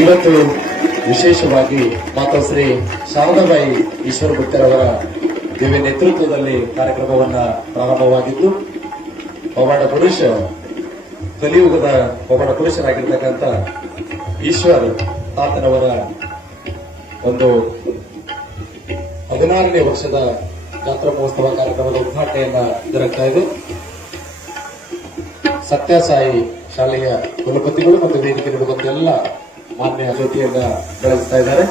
ಇವತ್ತು ವಿಶೇಷವಾಗಿ ಮಾತಾಶ್ರೀ ಶಾರದಾಬಾಯಿ ಈಶ್ವರ ಭಟ್ಟರವರ ದಿವ್ಯ ನೇತೃತ್ವದಲ್ಲಿ ಕಾರ್ಯಕ್ರಮವನ್ನ ಪ್ರಾರಂಭವಾಗಿದ್ದು ಪವಾಡ ಪುರುಷ ಕಲಿಯುಗದ ಪವಾಡ ಪುರುಷರಾಗಿರ್ತಕ್ಕಂಥ ಈಶ್ವರ್ ತಾತನವರ ಒಂದು 16ನೇ ವರ್ಷದ ಜಾತ್ರಾ ಮಹೋತ್ಸವ ಕಾರ್ಯಕ್ರಮದ ಉದ್ಘಾಟನೆಯನ್ನ ಜರುಗ್ತಾ ಇದೆ. ಸತ್ಯಸಾಯಿ ಶಾಲೆಯ ಕುಲಪತಿಗಳು ಮತ್ತು ವೇದಿಕೆ ನೀಡುವಂತ ಎಲ್ಲ ಮಾನ್ಯ ಜ್ಯೋತಿಯನ್ನ ಬೆಳೆಸ್ತಾ ಇದ್ದಾರೆ.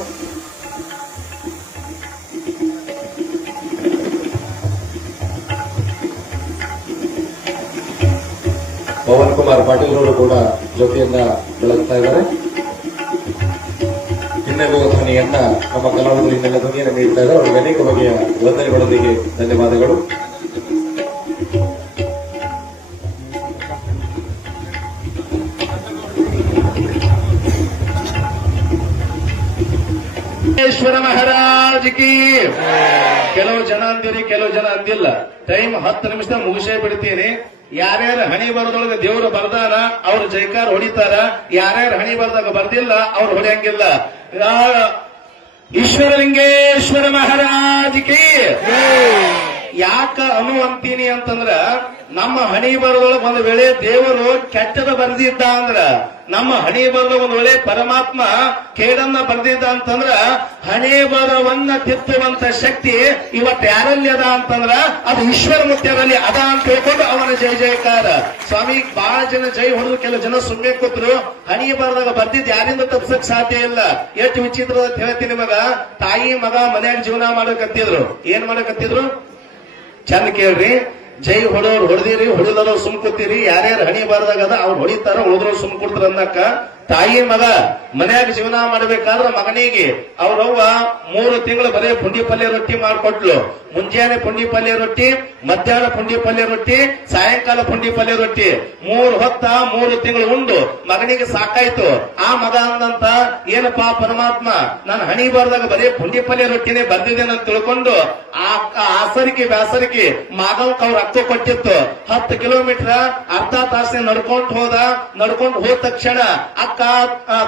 ಪವನ್ ಕುಮಾರ್ ಪಾಟೀಲ್ ಅವರು ಕೂಡ ಜ್ಯೋತಿಯನ್ನ ಬೆಳೆಸ್ತಾ ಇದ್ದಾರೆ. ಹಿನ್ನೆಲೆ ಧ್ವನಿಯನ್ನ ನಮ್ಮ ಕಲಾವಿದರು ಹಿನ್ನೆಲೆ ಧ್ವನಿಯನ್ನು ನೀಡ್ತಾ ಇದ್ದಾರೆ. ಅವರಿಗೆ ಅನೇಕ ಬಗೆಯ ವಂದನೆಗಳೊಂದಿಗೆ ಧನ್ಯವಾದಗಳು. ಈಶ್ವರ ಮಹಾರಾಜ್ ಕಿ. ಕೆಲವು ಜನ ಅಂದಿರಿ, ಕೆಲವು ಜನ ಅಂದಿಲ್ಲ. ಟೈಮ್ 10 ನಿಮಿಷ ಮುಗಿಸೇ ಬಿಡ್ತೀನಿ. ಯಾರ್ಯಾರು ಹಣಿ ಬರದೊಳಗೆ ದೇವರು ಬರ್ದಾನ ಅವ್ರು ಜೈಕಾರ ಹೊಡಿತಾರ, ಯಾರ್ಯಾರು ಹಣಿ ಬರ್ದಾಗ ಬರ್ದಿಲ್ಲ ಅವ್ರು ಹೊಡೆಯಂಗಿಲ್ಲ. ಈಶ್ವರಲಿಂಗೇಶ್ವರ ಮಹಾರಾಜ್ ಕಿ. ಯಾಕ ಅಂತೀನಿ ಅಂತಂದ್ರ, ನಮ್ಮ ಹಣಿ ಬರದೊಳಗೆ ಒಂದು ವೇಳೆ ದೇವರು ಕೆಟ್ಟದ ಬರ್ದಿದ್ದ ಅಂದ್ರ, ನಮ್ಮ ಹಣಿ ಬರದ ಒಂದು ವೇಳೆ ಪರಮಾತ್ಮ ಕೇಡನ್ನ ಬರ್ದಿದ್ದ ಅಂತಂದ್ರ, ಹಣೆ ಬರವನ್ನ ತಿತ್ತುವಂತ ಶಕ್ತಿ ಇವತ್ತು ಯಾರಲ್ಲಿ ಅದ ಅಂತಂದ್ರ ಅದು ಈಶ್ವರ ಮುತ್ಯರಲ್ಲಿ ಅದ ಅಂತ ಹೇಳ್ಕೊಂಡು ಅವನ ಜಯ ಜಯಕಾರ. ಸ್ವಾಮಿ ಬಹಳ ಜನ ಜೈ ಹೊಡೆದು, ಕೆಲವು ಜನ ಸುಮ್ಮನೆ ಕೂತ್ರು. ಹಣಿ ಬರದಾಗ ಬರ್ದಿದ್ ಯಾರಿಂದ ತಪ್ಸಕ್ ಸಾಧ್ಯ ಇಲ್ಲ. ಎಷ್ಟು ವಿಚಿತ್ರ ಅಂತ ಹೇಳ್ತೀನಿ ನಿಮಗ. ತಾಯಿ ಮಗ ಮನ್ಯಾಗ ಜೀವನ ಮಾಡಕತ್ತಿದ್ರು. ಏನ್ ಮಾಡಕತ್ತಿದ್ರು ಚಂದ ಕೇಳ್ರಿ. ಜೈ ಹೊಡೋರು ಹೊಡೆದಿರಿ, ಹೊಡಿದವರು ಸುಮ್ ಕೂತೀರಿ. ಯಾರ್ಯಾರು ಹಣಿ ಬಾರ್ದಾಗದ ಅವ್ರು ಹೊಡಿತಾರ, ಉಳಿದ್ರು ಸುಮ್ ಕೊಡ್ತಾರ ಅನ್ನಕ್ಕ. ತಾಯಿ ಮಗ ಮನ್ಯಾಗ ಜೀವನ ಮಾಡಬೇಕಾದ್ರೆ ಮಗನಿಗೆ ಅವ್ರವ್ವ 3 ತಿಂಗಳು ಬರೀ ಪುಂಡಿ ಪಲ್ಯ ರೊಟ್ಟಿ ಮಾಡ್ಕೊಟ್ಲು. ಮುಂಜಾನೆ ಪುಂಡಿ ಪಲ್ಯ ರೊಟ್ಟಿ, ಮಧ್ಯಾಹ್ನ ಪುಂಡಿ ಪಲ್ಯ ರೊಟ್ಟಿ, ಸಾಯಂಕಾಲ ಪುಂಡಿ ಪಲ್ಯ ರೊಟ್ಟಿ. 3 ಹೊತ್ತ 3 ತಿಂಗಳು ಉಂಡು ಮಗನಿಗೆ ಸಾಕಾಯ್ತು. ಆ ಮಗ ಅಂದಂತ, ಏನಪ್ಪಾ ಪರಮಾತ್ಮ ನಾನು ಹಣಿ ಬಾರ್ದಾಗ ಬರೀ ಪುಂಡಿ ಪಲ್ಯ ರೊಟ್ಟಿನೇ ಬರ್ದಿದ್ದೇನೆ ಅಂತ ತಿಳ್ಕೊಂಡು ಆಸರಿಕೆ ಬ್ಯಾಸರಿಕೆ ಮಗಂಕ ಅವ್ರ ಅಕ್ಕ ಕೊಟ್ಟಿತ್ತು. 10 ಕಿಲೋಮೀಟರ್ ಅರ್ಧ ತಾಸಿನ ನಡ್ಕೊಂಡು ಹೋದ ತಕ್ಷಣ ಅಕ್ಕ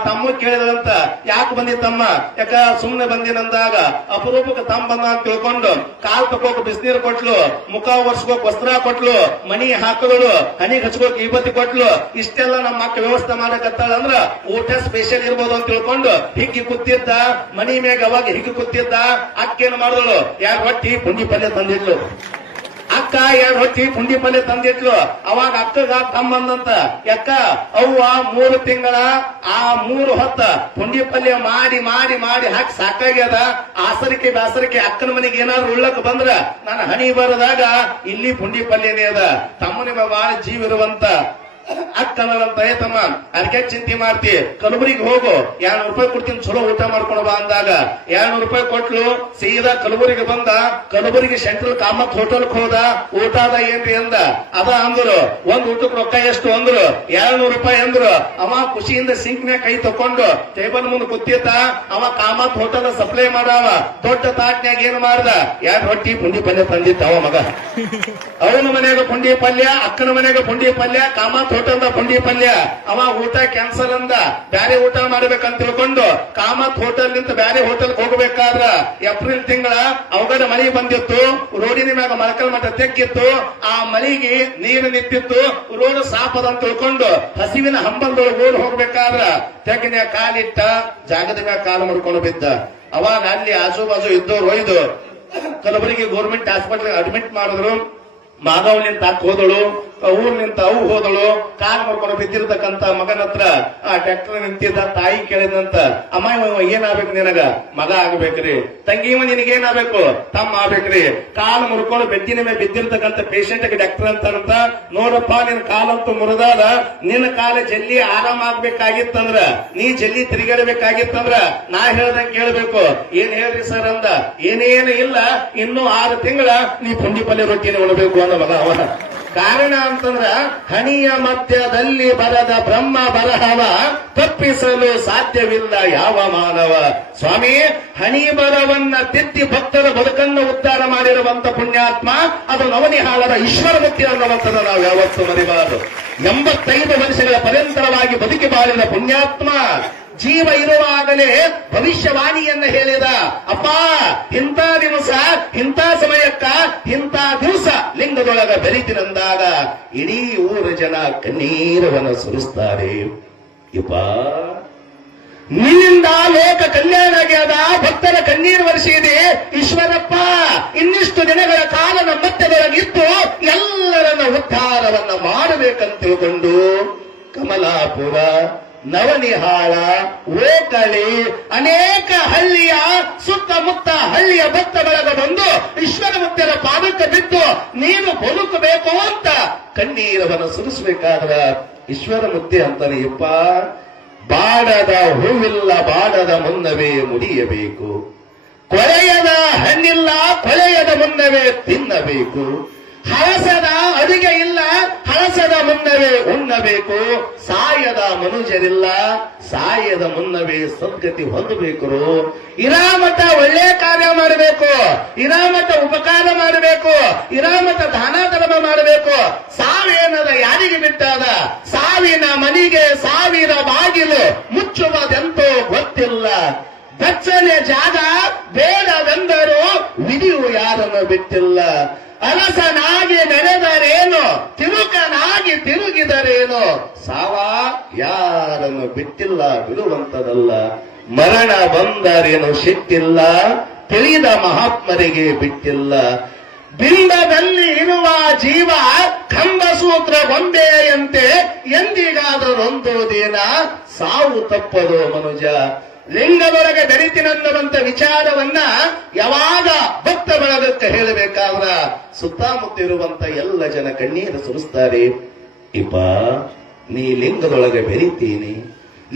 ತಮ್ಮ ಕೇಳಿದ್ರಂತ, ಯಾಕೆ ಬಂದಿ ತಮ್ಮ? ಯಾಕ ಸುಮ್ನೆ ಬಂದಿನಂದಾಗ ಅಪರೂಪಕ್ಕೆ ತಮ್ಮ ಬಂದ ಅಂತ ತಿಳ್ಕೊಂಡು ಕಾಲ್ ತಕೋಕ್ ಬಿಸಿನೀರು ಕೊಟ್ಲು, ಮುಖ ಒರ್ಸ್ಕೋಕ್ ವಸ್ತ್ರ ಕೊಟ್ಲು, ಮಣಿ ಹಾಕಗಳು, ಹನಿ ಹಚ್ಕೋಕ್ ವಿಭೂತಿ ಕೊಟ್ಲು. ಇಷ್ಟೆಲ್ಲ ನಮ್ಮ ಅಕ್ಕ ವ್ಯವಸ್ಥೆ ಮಾಡಕತ್ತಾಳ ಅಂದ್ರ ಊಟ ಸ್ಪೆಷಲ್ ಇರ್ಬೋದು ಅಂತ ತಿಳ್ಕೊಂಡು ಹಿಕ್ಕಿ ಕೂತಿದ್ದ. ಮಣಿ ಮ್ಯಾಗ ಅವಾಗ ಹಿಕ್ಕಿ ಕೂತಿದ್ದ. ಅಕ್ಕೇನು ಮಾಡಿದಳು, 2 ರೊಟ್ಟಿ ಪುಂಡಿ ಪಲ್ಯ ತಂದಿದ್ಲು. ಅಕ್ಕ 2 ರೊಟ್ಟಿ ಪುಂಡಿ ಪಲ್ಯ ತಂದಿಟ್ಲು. ಅವಾಗ ಅಕ್ಕಗ ತಮ್ಮಂದಂತ, ಯಾಕ ಅವ್ವ 3 ತಿಂಗಳ ಆ 3 ಹೊತ್ತ ಪುಂಡಿ ಪಲ್ಯ ಮಾಡಿ ಮಾಡಿ ಮಾಡಿ ಹಾಕಿ ಸಾಕಾಗ್ಯದ. ಆಸರಿಕೆ ಬ್ಯಾಸರಿಕೆ ಅಕ್ಕನ ಮನೆಗೆ ಏನಾದ್ರು ಉಳ್ಳಕ್ ಬಂದ್ರ ನಾನು ಹಣಿ ಬರದಾಗ ಇಲ್ಲಿ ಪುಂಡಿ ಪಲ್ಯನೇ ಅದ. ತಮ್ಮನಿಗೆ ಬಹಳ ಜೀವ ಇರುವಂತ ಅಕ್ಕನಂತ, ತಮ್ಮ ಅದಕ್ಕೆ ಚಿಂತೆ ಮಾಡ್ತಿ, ಕಲಬುರಿಗೆ ಹೋಗು, 200 ರೂಪಾಯಿ ಕೊಡ್ತೀನಿ, ಚಲೋ ಊಟ ಮಾಡ್ಕೊಂಡು ಬಾ ಅಂದಾಗ 200 ರೂಪಾಯಿ ಕೊಟ್ಲು. ಸೀದಾ ಕಲಬುರಿಗೆ ಬಂದ. ಕಲಬುರಿಗೆ ಸೆಂಟ್ರಲ್ ಕಾಮತ್ ಹೋಟೆಲ್ ಹೋದ. ಊಟದ ಏನ್ರಿ ಅಂದ. ಅದ ಅಂದ್ರು. ಒಂದ್ ಊಟಕ್ಕೆ ರೊಕ್ಕ ಎಷ್ಟು ಅಂದ್ರು, 200 ರೂಪಾಯಿ ಅಂದ್ರು. ಅವ ಖುಷಿಯಿಂದ ಸಿಂಕ್ನ್ಯಾಗ ಕೈ ತಕೊಂಡು ಟೇಬಲ್ ಮುಂದೆ ಕೂತಿದ್ದ. ಅವ ಕಾಮತ್ ಹೋಟೆಲ್ ಸಪ್ಲೈ ಮಾಡವ. ದೊಡ್ಡ ತಾಟ್ನ್ಯಾಗ ಏನ್ ಮಾಡ್ದ, 2 ರೊಟ್ಟಿ ಪುಂಡಿ ಪಲ್ಯ ತಂದಿತ್ತ ಅವ ಮಗ. ಅವನ ಮನೆಯಾಗ ಪುಂಡಿ ಪಲ್ಯ, ಅಕ್ಕನ ಮನೆಯಾಗ ಪುಂಡಿ ಪಲ್ಯ, ಕಾಮತ್ ಹೋಟೆಲ್ ಪುಂಡಿ ಪಲ್ಯ. ಅವ ಊಟ ಕ್ಯಾನ್ಸಲ್ ಅಂದ. ಬ್ಯಾರೆ ಊಟ ಮಾಡ್ಬೇಕಂತ ತಿಳ್ಕೊಂಡು ಕಾಮತ್ ಹೋಟೆಲ್ ನಿಂತ ಬ್ಯಾರೆ ಹೋಟೆಲ್ ಹೋಗ್ಬೇಕಾದ್ರ ಏಪ್ರಿಲ್ ತಿಂಗಳ ಅವಗಡ ಮಳಿ ಬಂದಿತ್ತು. ರೋಡಿನ ಮ್ಯಾಗ ಮಳಕಲ್ ಮಠ ತೆಗ್ಗಿತ್ತು. ಆ ಮಳಿಗೆ ನೀರು ನಿಂತಿತ್ತು. ರೋಡ್ ಸಾಪದ ಅಂತ ತಿಳ್ಕೊಂಡು ಹಸಿವಿನ ಹಂಬಲದೊಳಗೆ ರೋಡ್ ಹೋಗ್ಬೇಕಾದ್ರ ತೆಗ್ಗಿನ ಕಾಲಿಟ್ಟ, ಜಾಗದ ಮ್ಯಾಗ ಕಾಲು ಮಾಡ್ಕೊಂಡು ಬಿದ್ದ. ಅವಾಗ ಅಲ್ಲಿ ಆಜು ಬಾಜು ಇದ್ದವ್ರು ಒಯ್ದು ಕಲಬುರಗಿ ಗೌರ್ಮೆಂಟ್ ಹಾಸ್ಪಿಟಲ್ ಅಡ್ಮಿಟ್ ಮಾಡಿದ್ರು. ಮಾಧವ್ ನಿಂತ ಹೋದಳು, ಊರ್ ನಿಂತ ಅವು ಹೋದಳು. ಕಾಲ್ ಮಾಡ್ಕೊಂಡು ಬಿದ್ದಿರ್ತಕ್ಕಂತ ಮಗನ ಹತ್ರ ಆ ಟ್ರ್ಯಾಕ್ಟರ್ ನಿಂತಿದ್ದ. ತಾಯಿ ಕೇಳಿದಂತ, ಅಮ್ಮ ಏನಾಗ್ಬೇಕು ನಿನಗ? ಮಗ ಆಗ್ಬೇಕ್ರಿ. ತಂಗಿ ನಿನಗೇನಾಗ್ಬೇಕು? ತಮ್ಮ ಆಗ್ಬೇಕ್ರಿ. ಕಾಲು ಮುರ್ಕೊಂಡು ಬೆದ್ದಿನ ಮೇಲೆ ಬಿದ್ದಿರ್ತಕ್ಕಂಥ ಪೇಷಂಟ್ ಡಾಕ್ಟರ್ ಅಂತ, ನೋಡಪ್ಪ ನಿನ್ ಕಾಲಂತೂ ಮುರಿದಾದ, ನಿನ್ನ ಕಾಲ ಜಲ್ದಿ ಆರಾಮ ಆಗ್ಬೇಕಾಗಿತ್ತಂದ್ರ, ನೀ ಜಲ್ದಿ ತಿರುಗಾಡಬೇಕಾಗಿತ್ತಂದ್ರ ನಾ ಹೇಳ್ದಂಗೆ ಕೇಳ್ಬೇಕು. ಏನ್ ಹೇಳ್ರಿ ಸರ್ ಅಂದ. ಏನೇನು ಇಲ್ಲ, ಇನ್ನೂ 6 ತಿಂಗಳ ನೀ ಪುಂಡಿ ಪಲ್ಯ ರೊಟ್ಟಿನ ಉಣಬೇಕು ಅಂದ ಮಗ. ಅವನ ಕಾರಣ ಅಂತಂದ್ರ ಹಣಿಯ ಮಧ್ಯದಲ್ಲಿ ಬರದ ಬ್ರಹ್ಮ ಬರಹವ ತಪ್ಪಿಸಲು ಸಾಧ್ಯವಿಲ್ಲ ಯಾವ ಮಾನವ. ಸ್ವಾಮಿ, ಹಣಿ ಬರವನ್ನ ತಿದ್ದಿ ಭಕ್ತರ ಬದುಕನ್ನು ಉದ್ಧಾರ ಮಾಡಿರುವಂತ ಪುಣ್ಯಾತ್ಮ ಅದು ನವನಿಹಾಳರ ಈಶ್ವರ ಮುಕ್ತಿ ಅನ್ನುವಂಥದ್ದು ನಾವು ಯಾವತ್ತೂ ಮರಿಬಾರದು. 85 ವರ್ಷಗಳ ಪರ್ಯಂತರವಾಗಿ ಬದುಕಿ ಬಾಳಿದ ಪುಣ್ಯಾತ್ಮ ಜೀವ ಇರುವಾಗಲೇ ಭವಿಷ್ಯವಾಣಿಯನ್ನ ಹೇಳಿದ. ಅಪ್ಪ, ಇಂಥ ದಿವಸ ಇಂಥ ಸಮಯಕ್ಕ ಇಂಥ ದಿವಸ ಲಿಂಗದೊಳಗ ಬೆರಿತಿನಂದಾಗ ಇಡೀ ಊರ ಜನ ಕಣ್ಣೀರವನ್ನು ಸುರಿಸ್ತಾರೆ. ಯಪ್ಪ, ನಿನ್ನಿಂದ ಲೋಕ ಕಲ್ಯಾಣ ಆಗ್ಯದ, ಭಕ್ತರ ಕಣ್ಣೀರು ವರ್ಷಿದೆ. ಈಶ್ವರಪ್ಪ, ಇನ್ನಿಷ್ಟು ದಿನಗಳ ಕಾಲ ನಮ್ಮ ಮಧ್ಯದೊಳಗಿದ್ದು ಎಲ್ಲರನ್ನ ಉದ್ಧಾರವನ್ನ ಮಾಡಬೇಕಂತ ತಿಳ್ಕೊಂಡು ಕಮಲಾಪುರ, ನವನಿಹಾಳ, ಓಕಳಿ, ಅನೇಕ ಹಳ್ಳಿಯ ಸುತ್ತಮುತ್ತ ಹಳ್ಳಿಯ ಭಕ್ತ ಬಳಗ ಬಂದು ಈಶ್ವರಮೂರ್ತಿಯರ ಪಾದಕ್ಕೆ ಬಿದ್ದು ನೀನು ಬದುಕಬೇಕು ಅಂತ ಕಣ್ಣೀರವನ್ನು ಸುರಿಸಬೇಕಾದ್ರ ಈಶ್ವರಮೂರ್ತಿ ಅಂತಾನೆ, ಯಪ್ಪ, ಬಾಡದ ಹೂವಿಲ್ಲ, ಬಾಡದ ಮುನ್ನವೇ ಮುಡಿಯಬೇಕು. ಕೊಳೆಯದ ಹಣ್ಣಿಲ್ಲ, ಕೊಳೆಯದ ಮುನ್ನವೇ ತಿನ್ನಬೇಕು. ಹಳಸದ ಅಡುಗೆ ಇಲ್ಲ, ಹಳಸದ ಮುನ್ನವೇ ಉಣ್ಣಬೇಕು. ಸಾಯದ ಮನುಜರಿಲ್ಲ, ಸಾಯದ ಮುನ್ನವೇ ಸದ್ಗತಿ ಹೊಂದಬೇಕು. ಇರಾಮಠ ಒಳ್ಳೆ ಕಾರ್ಯ ಮಾಡಬೇಕು, ಇರಾಮಠ ಉಪಕಾರ ಮಾಡಬೇಕು, ಇರಾಮಠ ದಾನ ಧರ್ಮ ಮಾಡಬೇಕು. ಸಾವೇನದ ಯಾರಿಗೆ ಬಿಟ್ಟಾದ? ಸಾವಿನ ಮನಿಗೆ ಸಾವಿರ ಬಾಗಿಲು ಮುಚ್ಚುವುದೆಂತೋ ಗೊತ್ತಿಲ್ಲ. ಬೆಚ್ಚನೆ ಜಾಗ ಬೇಡವೆಂದರೂ ವಿಧಿಯು ಯಾರನ್ನು ಬಿಟ್ಟಿಲ್ಲ. ಅರಸನಾಗಿ ನಡೆದರೇನು, ತಿರುಕನಾಗಿ ತಿರುಗಿದರೇನು, ಸಾವ ಯಾರನ್ನು ಬಿಟ್ಟಿಲ್ಲ, ಬಿಡುವಂತದಲ್ಲ. ಮರಣ ಬಂದರೇನು ಸಿಟ್ಟಿಲ್ಲ, ತಿಳಿದ ಮಹಾತ್ಮರಿಗೆ ಬಿಟ್ಟಿಲ್ಲ. ಬಿಂಬದಲ್ಲಿ ಇರುವ ಜೀವ ಕಂಬಸೂತ್ರ ಗೊಂಬೆಯಂತೆ ಎಂದಿಗಾದರೊಂದು ದಿನ ಸಾವು ತಪ್ಪದು ಮನುಜ. ಲಿಂಗದೊಳಗೆ ಬೆರಿತಿನನ್ನುವಂತ ವಿಚಾರವನ್ನ ಯಾವಾಗ ಭಕ್ತ ಬಳಗಕ್ಕೆ ಹೇಳಬೇಕಾದ್ರ ಸುತ್ತಮುತ್ತ ಇರುವಂತ ಎಲ್ಲ ಜನ ಕಣ್ಣೀರು ಸುರಿಸ್ತಾರೆ. ಇಪ್ಪ, ನೀ ಲಿಂಗದೊಳಗೆ ಬೆರಿತೀನಿ,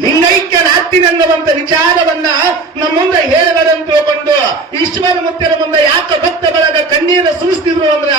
ಲಿಂಗೈಕ್ಯನಾಗ್ತೀನನ್ನುವಂತ ವಿಚಾರವನ್ನ ನಮ್ಮ ಮುಂದೆ ಹೇಳಬೇಡಂತ ತಿಳ್ಕೊಂಡು ಈಶ್ವರಮೂರ್ತಿಯರ ಮುಂದೆ ಯಾಕೆ ಭಕ್ತ ಬಳಗ ಕಣ್ಣೀರು ಸುರಿಸ್ತಿದ್ರು ಅಂದ್ರ,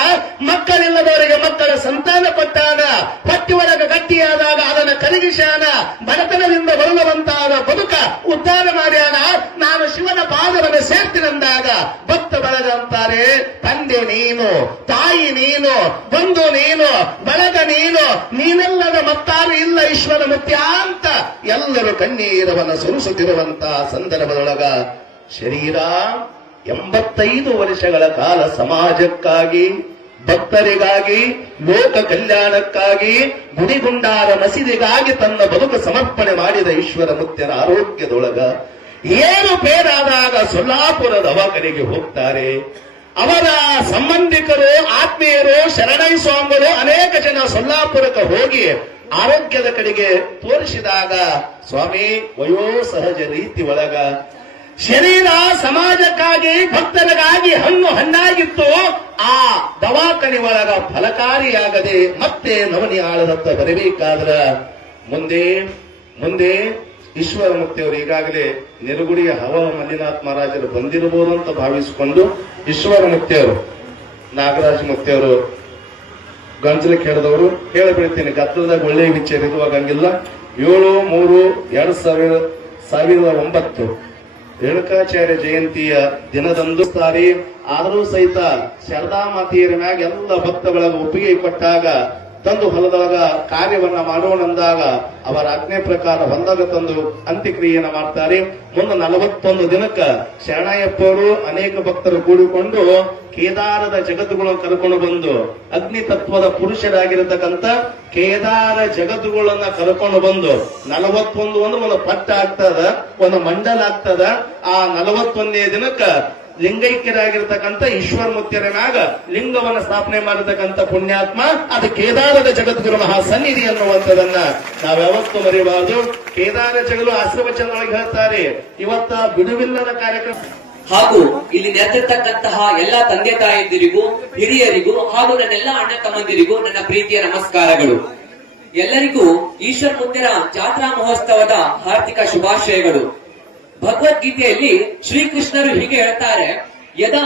ಮಕ್ಕಳಿಲ್ಲದವರಿಗೆ ಮಕ್ಕಳ ಸಂತಾನ ಕೊಟ್ಟಾನ, ಹೊಟ್ಟಿ ಒಳಗ ಗಟ್ಟಿಯಾದಾಗ ಅದನ್ನ ಕರಗಿಸ್ಯಾನ, ಬಡತನದಿಂದ ಬರುವಂತಾದ ಬದುಕ ಉದ್ಧಾರ ಮಾಡ್ಯಾನ. ನಾನು ಶಿವನ ಪಾದವನ್ನು ಸೇರ್ತೀನಂದಾಗ ಭಕ್ತ ಬಳಗ ಅಂತಾರೆ, ತಂದೆ ನೀನು, ತಾಯಿ ನೀನು, ಬಂಧು ನೀನು, ಬಳಗ ನೀನು, ನೀನೆಲ್ಲದ ಮತ್ತಾರು ಇಲ್ಲ ಈಶ್ವರ ಮುತ್ಯ ಅಂತ ಎಲ್ಲರೂ ಕಣ್ಣೀರವನ್ನು ಸುರಿಸುತ್ತಿರುವಂತ ಸಂದರ್ಭದೊಳಗ ಶರೀರ 85 ವರ್ಷಗಳ ಕಾಲ ಸಮಾಜಕ್ಕಾಗಿ, ಭಕ್ತರಿಗಾಗಿ, ಲೋಕ ಕಲ್ಯಾಣಕ್ಕಾಗಿ, ಗುಡಿಗುಂಡಾರ ಮಸೀದಿಗಾಗಿ ತನ್ನ ಬದುಕು ಸಮರ್ಪಣೆ ಮಾಡಿದ ಈಶ್ವರ ಮುತ್ಯರ ಆರೋಗ್ಯದೊಳಗ ಏರುಪೇರಾದಾಗ ಸೊಲ್ಲಾಪುರ ದವಾಖಾನೆಗೆ ಹೋಗ್ತಾರೆ. ಅವರ ಸಂಬಂಧಿಕರು, ಆತ್ಮೀಯರು, ಶರಣೈ ಸ್ವಾಮಿಗಳು ಅನೇಕ ಜನ ಸೊಲ್ಲಾಪುರಕ್ಕೆ ಹೋಗಿ ಆರೋಗ್ಯದ ಕಡೆಗೆ ತೋರಿಸಿದಾಗ ಸ್ವಾಮಿ ವಯೋಸಹಜ ರೀತಿ ಒಳಗ ಶರೀರ ಸಮಾಜಕ್ಕಾಗಿ, ಭಕ್ತರಿಗಾಗಿ ಹಣ್ಣು ಹಣ್ಣಾಗಿತ್ತು. ಆ ದವಾಖಾನೆ ಒಳಗ ಫಲಕಾರಿಯಾಗದೆ ಮತ್ತೆ ನವನಿಹಾಳದತ್ತ ಬರಬೇಕಾದ್ರ ಮುಂದೆ ಮುಂದೆ ಈಶ್ವರ ಮುಕ್ತಿಯವರು ಈಗಾಗಲೇ ನಿರುಗುಡಿಯ ಹವ ಮಲ್ಲಿನಾಥ್ ಮಹಾರಾಜರು ಬಂದಿರಬಹುದು ಅಂತ ಭಾವಿಸಿಕೊಂಡು ಈಶ್ವರ ಮುಕ್ತಿಯವರು, ನಾಗರಾಜ ಮುಕ್ತಿಯವರು ಗಂಜಲ ಕೇಳಿದವರು ಹೇಳಿಬಿಡ್ತೀನಿ, ಗದ್ದಲದಾಗ ಒಳ್ಳೆಯ ವಿಚಾರ ಇರುವಾಗಂಗಿಲ್ಲ. 7/3/2009 ರೇಣುಕಾಚಾರ್ಯ ಜಯಂತಿಯ ದಿನದಂದು ಸಾರಿ ಆದರೂ ಸಹಿತ ಶಾರದಾ ಮಾತೆಯರ ಮ್ಯಾಗ ಎಲ್ಲ ಭಕ್ತ ಬಳಗ ಒಪ್ಪಿಗೆ ಕೊಟ್ಟಾಗ ತಂದು ಹೊಲದಾಗ ಕಾರ್ಯವನ್ನ ಮಾಡೋಣಂದಾಗ ಅವರ ಆಜ್ಞೆ ಪ್ರಕಾರ ಹೊಲದಾಗ ತಂದು ಅಂತ್ಯಕ್ರಿಯೆಯನ್ನ ಮಾಡ್ತಾರೆ. ಮುಂದೆ 41 ದಿನಕ್ಕ ಶರಣಯ್ಯಪ್ಪವರು ಅನೇಕ ಭಕ್ತರು ಕೂಡಿಕೊಂಡು ಕೇದಾರದ ಜಗತ್ತುಗಳನ್ನು ಕರ್ಕೊಂಡು ಬಂದು ಅಗ್ನಿ ತತ್ವದ ಪುರುಷರಾಗಿರತಕ್ಕಂತ ಕೇದಾರ ಜಗತ್ತುಗಳನ್ನ ಕರ್ಕೊಂಡು ಬಂದು 41 ಒಂದು ಪಟ್ಟ ಆಗ್ತದ, ಒಂದು ಮಂಡಲ ಆಗ್ತದ. ಆ 41ನೇ ದಿನಕ್ಕ ಲಿಂಗೈಕ್ಯರಾಗಿರ್ತಕ್ಕಂಥ ಈಶ್ವರ ಮುತ್ಯರ ಮ್ಯಾಗ ಲಿಂಗವನ್ನ ಸ್ಥಾಪನೆ ಮಾಡಿರ್ತಕ್ಕಂಥ ಪುಣ್ಯಾತ್ಮ ಅದು ಕೇದಾರದ ಜಗದ್ಗುರು ಮಹಾಸನ್ನಿಧಿ ಅನ್ನುವಂಥದನ್ನ ನಾವ್ಯಾವತ್ತೂ ಮರೆಯಬಾರದು. ಕೇದಾರ ಜಗಲು ಆಶ್ರವಚನೊಳಗೆ ಹೇಳ್ತಾರೆ, ಇವತ್ತ ಬಿಡುವಿಲ್ಲದ ಕಾರ್ಯಕ್ರಮ ಹಾಗೂ ಇಲ್ಲಿ ನೆರೆದಿರ್ತಕ್ಕಂತಹ ಎಲ್ಲಾ ತಂದೆ ತಾಯಂದಿರಿಗೂ, ಹಿರಿಯರಿಗೂ ಹಾಗೂ ನನ್ನೆಲ್ಲ ಅಣ್ಣ ತಮ್ಮಂದಿರಿಗೂ ನನ್ನ ಪ್ರೀತಿಯ ನಮಸ್ಕಾರಗಳು. ಎಲ್ಲರಿಗೂ ಈಶ್ವರ ಮುತ್ಯರ ಜಾತ್ರಾ ಮಹೋತ್ಸವದ ಹಾರ್ದಿಕ ಶುಭಾಶಯಗಳು. ಭಗವದ್ಗೀತೆಯಲ್ಲಿ ಶ್ರೀಕೃಷ್ಣರು ಹೀಗೆ ಹೇಳ್ತಾರೆ, ಯದ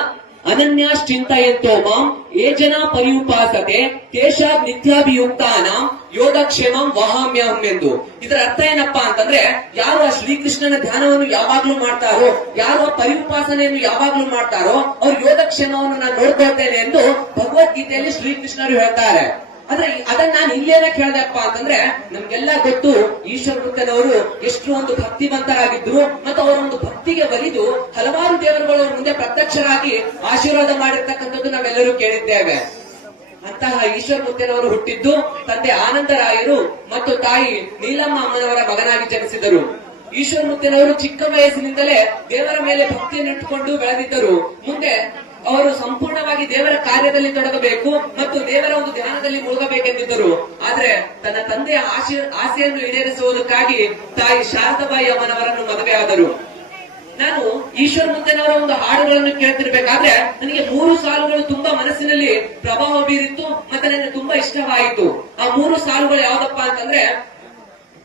ಅನನ್ಯಾಶ್ಚಿಂತಯಂತೋ ಮಾಂ ಯೇ ಜನ ಪರಿಯುಪಾಸತೆ ತೇಷಾದ್ ನಿತ್ಯಾಭಿಯುಕ್ತಾನಾಂ ಯೋಗಕ್ಷೇಮಂ ವಹಾಮ್ಯಹಂ ಎಂದು. ಇದರ ಅರ್ಥ ಏನಪ್ಪಾ ಅಂತಂದ್ರೆ, ಯಾರು ಆ ಶ್ರೀಕೃಷ್ಣನ ಧ್ಯಾನವನ್ನು ಯಾವಾಗ್ಲೂ ಮಾಡ್ತಾರೋ, ಯಾರು ಆ ಪರಿಉಪಾಸನೆಯನ್ನು ಯಾವಾಗ್ಲೂ ಮಾಡ್ತಾರೋ ಅವ್ರ ಯೋಗಕ್ಷೇಮವನ್ನು ನಾನು ನೋಡ್ಕೊಳ್ತೇನೆ ಎಂದು ಭಗವದ್ಗೀತೆಯಲ್ಲಿ ಶ್ರೀಕೃಷ್ಣರು ಹೇಳ್ತಾರೆ. ಆದ್ರೆ ಅದನ್ನ ನಾನು ಇಲ್ಲೇನ ಕೇಳ್ದಪ್ಪ ಅಂತಂದ್ರೆ ನಮ್ಗೆಲ್ಲ ಗೊತ್ತು ಈಶ್ವರ ಮುತ್ತನವರು ಎಷ್ಟು ಒಂದು ಭಕ್ತಿವಂತರಾಗಿದ್ರು ಮತ್ತು ಅವರ ಒಂದು ಭಕ್ತಿಗೆ ಒಲಿದು ಹಲವಾರು ದೇವರುಗಳು ಅವ್ರ ಮುಂದೆ ಪ್ರತ್ಯಕ್ಷರಾಗಿ ಆಶೀರ್ವಾದ ಮಾಡಿರ್ತಕ್ಕಂಥದ್ದು ನಾವೆಲ್ಲರೂ ಕೇಳಿದ್ದೇವೆ. ಅಂತಹ ಈಶ್ವರ ಮುತ್ತನವರು ಹುಟ್ಟಿದ್ದು ತಂದೆ ಆನಂದರಾಯರು ಮತ್ತು ತಾಯಿ ನೀಲಮ್ಮ ಅಮ್ಮನವರ ಮಗನಾಗಿ ಜನಿಸಿದರು. ಈಶ್ವರ ಮುತ್ತನವರು ಚಿಕ್ಕ ವಯಸ್ಸಿನಿಂದಲೇ ದೇವರ ಮೇಲೆ ಭಕ್ತಿಯನ್ನು ಇಟ್ಟುಕೊಂಡು ಬೆಳೆದಿದ್ದರು. ಮುಂದೆ ಅವರು ಸಂಪೂರ್ಣವಾಗಿ ದೇವರ ಕಾರ್ಯದಲ್ಲಿ ತೊಡಗಬೇಕು ಮತ್ತು ದೇವರ ಒಂದು ಧ್ಯಾನದಲ್ಲಿ ಮುಳುಗಬೇಕೆಂದಿದ್ದರು. ಆದ್ರೆ ತನ್ನ ತಂದೆಯ ಆಸೆಯನ್ನು ಈಡೇರಿಸುವುದಕ್ಕಾಗಿ ತಾಯಿ ಶಾರದಾಬಾಯಿ ಅಮ್ಮನವರನ್ನು ಮದುವೆ ಆದರು. ನಾನು ಈಶ್ವರ ಮುತ್ತನವರ ಒಂದು ಹಾಡುಗಳನ್ನು ಕೇಳ್ತಿರ್ಬೇಕಾದ್ರೆ ನನಗೆ 3 ಸಾಲುಗಳು ತುಂಬಾ ಮನಸ್ಸಿನಲ್ಲಿ ಪ್ರಭಾವ ಬೀರಿತ್ತು ಮತ್ತೆ ನನಗೆ ತುಂಬಾ ಇಷ್ಟವಾಯಿತು. ಆ 3 ಸಾಲುಗಳು ಯಾವ್ದಪ್ಪ ಅಂತಂದ್ರೆ,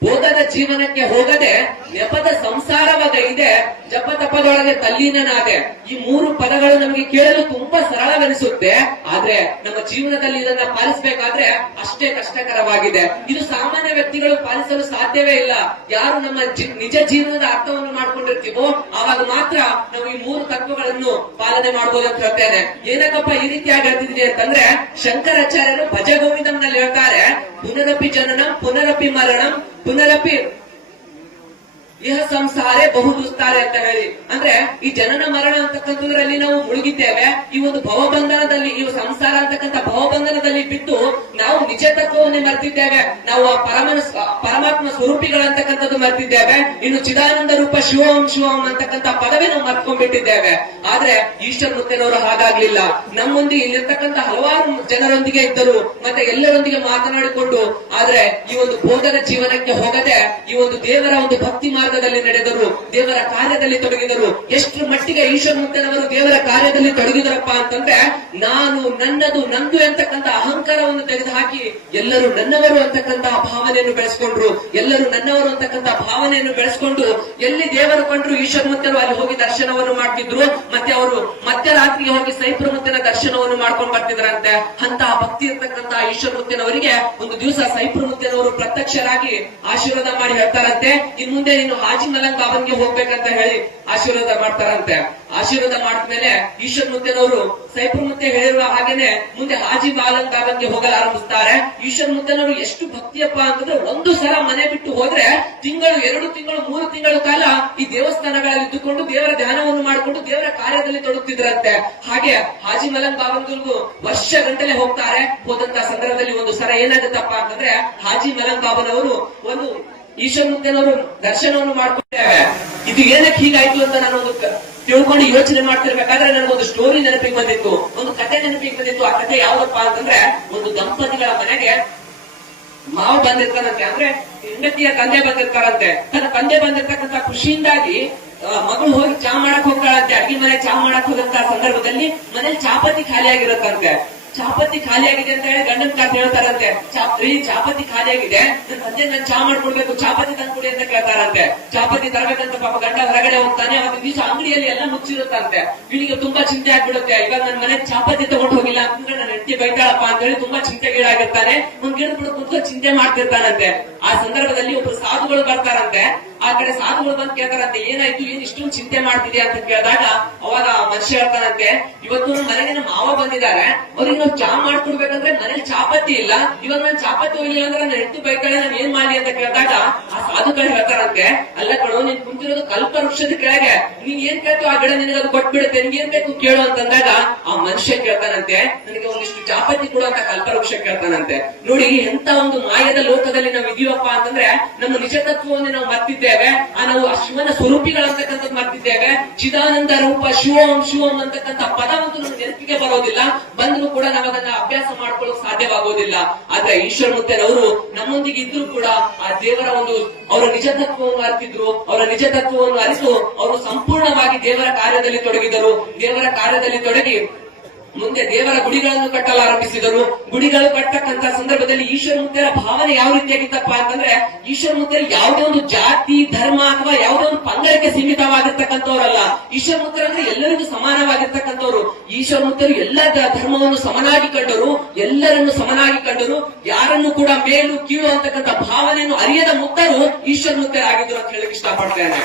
ಭೋಗದ ಜೀವನಕ್ಕೆ ಹೋಗದೆ ನೆಪದ ಸಂಸಾರವಾಗೈದೆ ಜಪ ತಪದೊಳಗೆ ತಲ್ಲೀನನಾದೆ. ಈ 3 ಪದಗಳು ನಮಗೆ ಕೇಳಲು ತುಂಬಾ ಸರಳವೆನಿಸುತ್ತೆ, ಆದ್ರೆ ನಮ್ಮ ಜೀವನದಲ್ಲಿ ಇದನ್ನ ಪಾಲಿಸಬೇಕಾದ್ರೆ ಅಷ್ಟೇ ಕಷ್ಟಕರವಾಗಿದೆ. ಇದು ಸಾಮಾನ್ಯ ವ್ಯಕ್ತಿಗಳು ಪಾಲಿಸಲು ಸಾಧ್ಯವೇ ಇಲ್ಲ. ಯಾರು ನಮ್ಮ ನಿಜ ಜೀವನದ ಅರ್ಥವನ್ನು ಮಾಡ್ಕೊಂಡಿರ್ತೀವೋ ಆವಾಗ ಮಾತ್ರ ನಾವು ಈ 3 ತತ್ವಗಳನ್ನು ಪಾಲನೆ ಮಾಡಬಹುದು ಅಂತ ಹೇಳ್ತೇನೆ. ಏನಕ್ಕಪ್ಪ ಈ ರೀತಿಯಾಗಿ ಹೇಳ್ತಿದ್ದೀನಿ ಅಂತಂದ್ರೆ, ಶಂಕರಾಚಾರ್ಯರು ಭಜಗೋವಿಂದಂನಲ್ಲಿ ಹೇಳ್ತಾರೆ, ಪುನರಪಿ ಜನನಂ ಪುನರಪಿ ಮರಣಂ ಪುನರಪಿ ಇಹ ಸಂಸಾರೇ ಬಹುದುಸ್ತಾರೆ ಅಂತ ಹೇಳಿ. ಅಂದ್ರೆ ಈ ಜನನ ಮರಣ ಅಂತಕ್ಕಂಥದ್ರಲ್ಲಿ ನಾವು ಮುಳುಗಿದ್ದೇವೆ. ಈ ಒಂದು ಭವಬಂಧನದಲ್ಲಿ, ಈ ಸಂಸಾರ ಅಂತಕ್ಕಂಥ ಭವಬಂಧನದಲ್ಲಿ ಬಿಟ್ಟು ನಾವು ನಿಜ ತತ್ವವನ್ನೇ ಮರ್ತಿದ್ದೇವೆ. ನಾವು ಆ ಪರಮಾತ್ಮ ಸ್ವರೂಪಿಗಳಂತಕ್ಕಂಥದ್ದು ಮರ್ತಿದ್ದೇವೆ. ಇನ್ನು ಚಿದಾನಂದ ರೂಪ ಶಿವಂ ಶಿವಂ ಅಂತಕ್ಕಂಥ ಪದವೇ ನಾವು ಮರ್ತ್ಕೊಂಡ್ಬಿಟ್ಟಿದ್ದೇವೆ. ಆದ್ರೆ ಈಶ್ವರ ಮುತ್ತನವರು ಹಾಗಾಗ್ಲಿಲ್ಲ. ನಮ್ಮೊಂದಿಗೆ ಇಲ್ಲಿರ್ತಕ್ಕಂಥ ಹಲವಾರು ಜನರೊಂದಿಗೆ ಇದ್ದರು, ಮತ್ತೆ ಎಲ್ಲರೊಂದಿಗೆ ಮಾತನಾಡಿಕೊಂಡು, ಆದ್ರೆ ಈ ಒಂದು ಭೋಗದ ಜೀವನಕ್ಕೆ ಹೋಗದೆ ಈ ಒಂದು ದೇವರ ಒಂದು ಭಕ್ತಿ ಮಾರ್ಗದಲ್ಲಿ ನಡೆದರು, ದೇವರ ಕಾರ್ಯದಲ್ಲಿ ತೊಡಗಿದರು. ಎಷ್ಟು ಮಟ್ಟಿಗೆ ಈಶ್ವರ ಮುತ್ತನವರು ದೇವರ ಕಾರ್ಯದಲ್ಲಿ ತೊಡಗಿದರಪ್ಪ ಅಂತಂದ್ರೆ, ನಾನು ನನ್ನದು ನಂದು ಅಂತಕ್ಕಂಥ ಅಹಂಕಾರವನ್ನು ತೆಗೆದುಹಾಕಿ ಎಲ್ಲರೂ ನನ್ನವರು ಅಂತಕ್ಕಂಥ ಭಾವನೆಯನ್ನು ಬೆಳೆಸ್ಕೊಂಡ್ರು. ಎಲ್ಲರೂ ನನ್ನವರು ಅಂತಕ್ಕಂಥ ಭಾವನೆಯನ್ನು ಬೆಳೆಸ್ಕೊಂಡು ಎಲ್ಲಿ ದೇವರು ಕಂಡ್ರು ಈಶ್ವರ ಮುತ್ತರು ಅಲ್ಲಿ ಹೋಗಿ ದರ್ಶನವನ್ನು ಮಾಡ್ತಿದ್ರು. ಮತ್ತೆ ಅವರು ಮಧ್ಯರಾತ್ರಿಗೆ ಹೋಗಿ ಸೈಪ್ರ ಮುತ್ತನ ದರ್ಶನವನ್ನು ಮಾಡ್ಕೊಂಡು ಬರ್ತಿದ್ರಂತೆ. ಅಂತಹ ಭಕ್ತಿ ಇರ್ತಕ್ಕಂಥ ಈಶ್ವರ ಮುತ್ತನವರಿಗೆ ಒಂದು ದಿವಸ ಸೈಪ್ರ ಮುತ್ತನವರು ಪ್ರತ್ಯಕ್ಷರಾಗಿ ಆಶೀರ್ವಾದ ಮಾಡಿ ಹೇಳ್ತಾರಂತೆ, ಇನ್ ಮುಂದೆ ನೀನು ಹಾಜಿ ಮಲಂಗ್ ಬಾಬನ್ಗೆ ಹೋಗ್ಬೇಕಂತ ಹೇಳಿ ಆಶೀರ್ವಾದ ಮಾಡ್ತಾರಂತೆ. ಆಶೀರ್ವಾದ ಮಾಡಿದ್ಮೇಲೆ ಈಶ್ವರ ಮುತ್ತನವರು ಸೈಪ್ರ ಮುತ್ತೆ ಹೇಳಿರುವ ಹಾಗೇನೆ ಮುಂದೆ ಹಾಜಿ ಮಲಂಗ್ ಬಾಬನ್ಗೆ ಹೋಗಲು ಆರಂಭಿಸ್ತಾರೆ. ಈಶ್ವರ ಮುತ್ತನವರು ಎಷ್ಟು ಭಕ್ತಿಯಪ್ಪ ಅಂತಂದ್ರೆ, ಒಂದು ಸಲ ಮನೆ ಬಿಟ್ಟು ಹೋದ್ರೆ ತಿಂಗಳು 2 ತಿಂಗಳು 3 ತಿಂಗಳ ಕಾಲ ಈ ದೇವಸ್ಥಾನಗಳಲ್ಲಿ ಇದ್ದುಕೊಂಡು ದೇವರ ಧ್ಯಾನವನ್ನು ಮಾಡಿಕೊಂಡು ದೇವರ ಕಾರ್ಯದಲ್ಲಿ ತೊಡಗುತ್ತಿದ್ರಂತೆ. ಹಾಗೆ ಹಾಜಿ ಮಲಂಗ್ ಬಾಬನ್ಗೂ ವರ್ಷ ಗಂಟಲೆ ಹೋಗ್ತಾರೆ. ಹೋದಂತ ಸಂದರ್ಭದಲ್ಲಿ ಒಂದು ಸಲ ಏನಾಗುತ್ತಪ್ಪ ಅಂತಂದ್ರೆ, ಹಾಜಿ ಮಲಂಗ್ ಬಾಬನವರು ಒಂದು ಈಶ್ವರ ಮುತ್ತನವರು ದರ್ಶನವನ್ನು ಮಾಡ್ಕೊಂಡಿದ್ದೇವೆ. ಇದು ಏನಕ್ಕೆ ಹೀಗಾಯ್ತು ಅಂತ ನಾನು ಒಂದು ತಿಳ್ಕೊಂಡು ಯೋಚನೆ ಮಾಡ್ತಿರ್ಬೇಕಾದ್ರೆ ನನಗೊಂದು ಸ್ಟೋರಿ ನೆನಪಿಗೆ ಬಂದಿತ್ತು, ಒಂದು ಕಥೆ ನೆನಪಿಗೆ ಬಂದಿತ್ತು. ಆ ಕಥೆ ಯಾವ್ದಪ್ಪ ಅಂತಂದ್ರೆ, ಒಂದು ದಂಪತಿಗಳ ಮನೆಗೆ ಮಾವು ಬಂದಿರ್ತಾರಂತೆ, ಅಂದ್ರೆ ಹೆಂಡತಿಯ ತಂದೆ ಬಂದಿರ್ತಾರಂತೆ. ತನ್ನ ತಂದೆ ಬಂದಿರ್ತಕ್ಕಂಥ ಖುಷಿಯಿಂದಾಗಿ ಮಗಳು ಹೋಗಿ ಚಾ ಮಾಡಕ್ ಹೋಗ್ತಾಳಂತೆ. ಅಡಿಗೆ ಮನೆ ಚಾ ಮಾಡಕ್ ಹೋದಂತ ಸಂದರ್ಭದಲ್ಲಿ ಮನೇಲಿ ಚಾಪತಿ ಖಾಲಿಯಾಗಿರುತ್ತಂತೆ. ಚಾಪತಿ ಖಾಲಿಯಾಗಿದೆ ಅಂತ ಹೇಳಿ ಗಂಡನ್ ಕಾತ್ ಹೇಳ್ತಾರಂತೆ, ಚಾಪತಿ ಖಾಲಿಯಾಗಿದೆ, ನನ್ನ ತಂದೆ ನಾನು ಚಾ ಮಾಡ್ಕೊಡ್ಬೇಕು, ಚಾಪತಿ ತಂದ್ಕೊಡಿ ಅಂತ ಕೇಳ್ತಾರಂತೆ. ಚಾಪತಿ ತರಬೇಕಂತ ಪಾಪ ಗಂಡ ಹೊರಗಡೆ ಹೋಗ್ತಾನೆ. ಅವತ್ತು ದಿವಸ ಅಂಗಡಿಯಲ್ಲಿ ಎಲ್ಲ ಮುಚ್ಚಿರುತ್ತಂತೆ. ಇವನಿಗೆ ತುಂಬಾ ಚಿಂತೆ ಆಗ್ಬಿಡುತ್ತೆ, ಇವಾಗ ನನ್ನ ಮನೆ ಚಾಪತಿ ತಗೊಂಡು ಹೋಗಿಲ್ಲ ಅಂತಂದ್ರೆ ನನ್ನ ಹೆಂಡತಿ ಬೈತಾಳಪ್ಪ ಅಂತ ಹೇಳಿ ತುಂಬಾ ಚಿಂತೆಗೀಡಾಗಿರ್ತಾನೆ. ಒಂದ್ ಗಿಡ ಬಿಡು ಕುತ್ಕೊಂಡು ಚಿಂತೆ ಮಾಡ್ತಿರ್ತಾನಂತೆ. ಆ ಸಂದರ್ಭದಲ್ಲಿ ಒಬ್ರು ಸಾಧುಗಳು ಬರ್ತಾರಂತೆ. ಆ ಕಡೆ ಸಾಧುಗಳು ಬಂದು ಕೇಳ್ತಾರಂತೆ, ಏನಾಯ್ತು, ಏನ್ ಇಷ್ಟೊಂದು ಚಿಂತೆ ಮಾಡ್ತಿದ್ಯಾ ಅಂತ ಕೇಳಿದಾಗ ಅವಾಗ ಮನುಷ್ಯ ಹೇಳ್ತಾನಂತೆ, ಇವತ್ತು ನಮ್ಮ ಮನೆಗೆ ಮಾವ ಬಂದಿದ್ದಾರೆ, ಅವ್ರಿಗೆ ನಾವು ಚಾ ಮಾಡ್ಕೊಡ್ಬೇಕಂದ್ರೆ ಮನೇಲಿ ಚಾಪತಿ ಇಲ್ಲ, ಇವಾಗ ನಾನು ಚಾಪತಿ ಹೋಗಿಲ್ಲ ಅಂದ್ರೆ ನನ್ನ ಹೆಂಡತಿ ಬೈತಾಳೆ, ನಾನು ಏನ್ ಮಾಡ್ಲಿ ಅಂತ ಕೇಳಿದಾಗ ಆ ಸಾಧುಗಳು ಹೇಳ್ತಾರಂತೆ, ಅಲ್ಲ ಕಣೋ ನೀನ್ ಕುಂತಿರೋದು ಕಲ್ಪ ವೃಕ್ಷದ ಕೆಳಗೆ, ನೀನ್ ಏನ್ ಕೇಳ್ತು ಆ ಗಿಡ ನಿನಗೆ ಅದು ಕೊಟ್ಬಿಡುತ್ತೆ, ನಿನ್ಗೆ ಏನ್ ಬೇಕು ಕೇಳು ಅಂತಂದಾಗ ಆ ಮನುಷ್ಯ ಕೇಳ್ತಾನಂತೆ, ನನಗೆ ಒಂದಿಷ್ಟು ಚಾಪತಿ ಕೊಡು ಅಂತ ಕಲ್ಪ ವೃಕ್ಷ ಕೇಳ್ತಾನಂತೆ. ನೋಡಿ ಎಂತ ಒಂದು ಮಾಯದ ಲೋಕದಲ್ಲಿ ನಾವು ಇದೀವಪ್ಪ ಅಂತಂದ್ರೆ, ನಮ್ಮ ನಿಜ ತತ್ವವನ್ನು ನಾವು ಮರ್ತಿದ್ದೇವೆ. ನಾವು ಆ ಶಿವನ ಸ್ವರೂಪಿಗಳಂತಕ್ಕಂಥದ್ದು ಮರ್ತಿದ್ದೇವೆ. ಚಿದಾನಂದ ರೂಪ ಶಿವಂ ಶಿವಂ ಅಂತಕ್ಕಂಥ ಪದವಂತೂ ನಮ್ಗೆ ನೆನಪಿಗೆ ಬರೋದಿಲ್ಲ. ಬಂದ್ರು ಕೂಡ ನಾವು ಅದನ್ನ ಅಭ್ಯಾಸ ಮಾಡ್ಕೊಳ್ಳೋಕೆ ಸಾಧ್ಯವಾಗೋದಿಲ್ಲ. ಆದ್ರೆ ಈಶ್ವರ ಮುತ್ತನವರು ನಮ್ಮೊಂದಿಗೆ ಇದ್ರು ಕೂಡ ಆ ದೇವರ ಒಂದು ಅವರ ನಿಜ ತತ್ವವನ್ನು ಅರಿತಿದ್ರು. ಅವರ ನಿಜ ತತ್ವವನ್ನು ಅರಿತು ಅವರು ಸಂಪೂರ್ಣವಾಗಿ ದೇವರ ಕಾರ್ಯದಲ್ಲಿ ತೊಡಗಿದರು. ದೇವರ ಕಾರ್ಯದಲ್ಲಿ ತೊಡಗಿ ಮುಂದೆ ದೇವರ ಗುಡಿಗಳನ್ನು ಕಟ್ಟಲು ಆರಂಭಿಸಿದರು. ಗುಡಿಗಳು ಕಟ್ಟಕ್ಕಂತ ಸಂದರ್ಭದಲ್ಲಿ ಈಶ್ವರ ಮುತ್ತರ ಭಾವನೆ ಯಾವ ರೀತಿಯಾಗಿತ್ತಪ್ಪ ಅಂತಂದ್ರೆ, ಈಶ್ವರ ಮುತ್ತರು ಯಾವುದೇ ಒಂದು ಜಾತಿ ಧರ್ಮ ಅಥವಾ ಯಾವುದೇ ಒಂದು ಪಂಗಡಕ್ಕೆ ಸೀಮಿತವಾಗಿರ್ತಕ್ಕಂಥವ್ರಲ್ಲ. ಈಶ್ವರ ಮುತ್ತರು ಅಂದ್ರೆ ಎಲ್ಲರಿಗೂ ಸಮಾನವಾಗಿರ್ತಕ್ಕಂಥವ್ರು. ಈಶ್ವರ ಮುತ್ತರು ಎಲ್ಲ ಧರ್ಮವನ್ನು ಸಮನಾಗಿ ಕಂಡರು, ಎಲ್ಲರನ್ನು ಸಮನಾಗಿ ಕಂಡರು. ಯಾರನ್ನು ಕೂಡ ಮೇಲು ಕೀಳು ಅಂತಕ್ಕಂಥ ಭಾವನೆಯನ್ನು ಅರಿಯದ ಮುತ್ತರು ಈಶ್ವರ ಮುತ್ತರಾಗಿದ್ದರು ಅಂತ ಹೇಳಕ್ ಇಷ್ಟಪಡ್ತೇನೆ.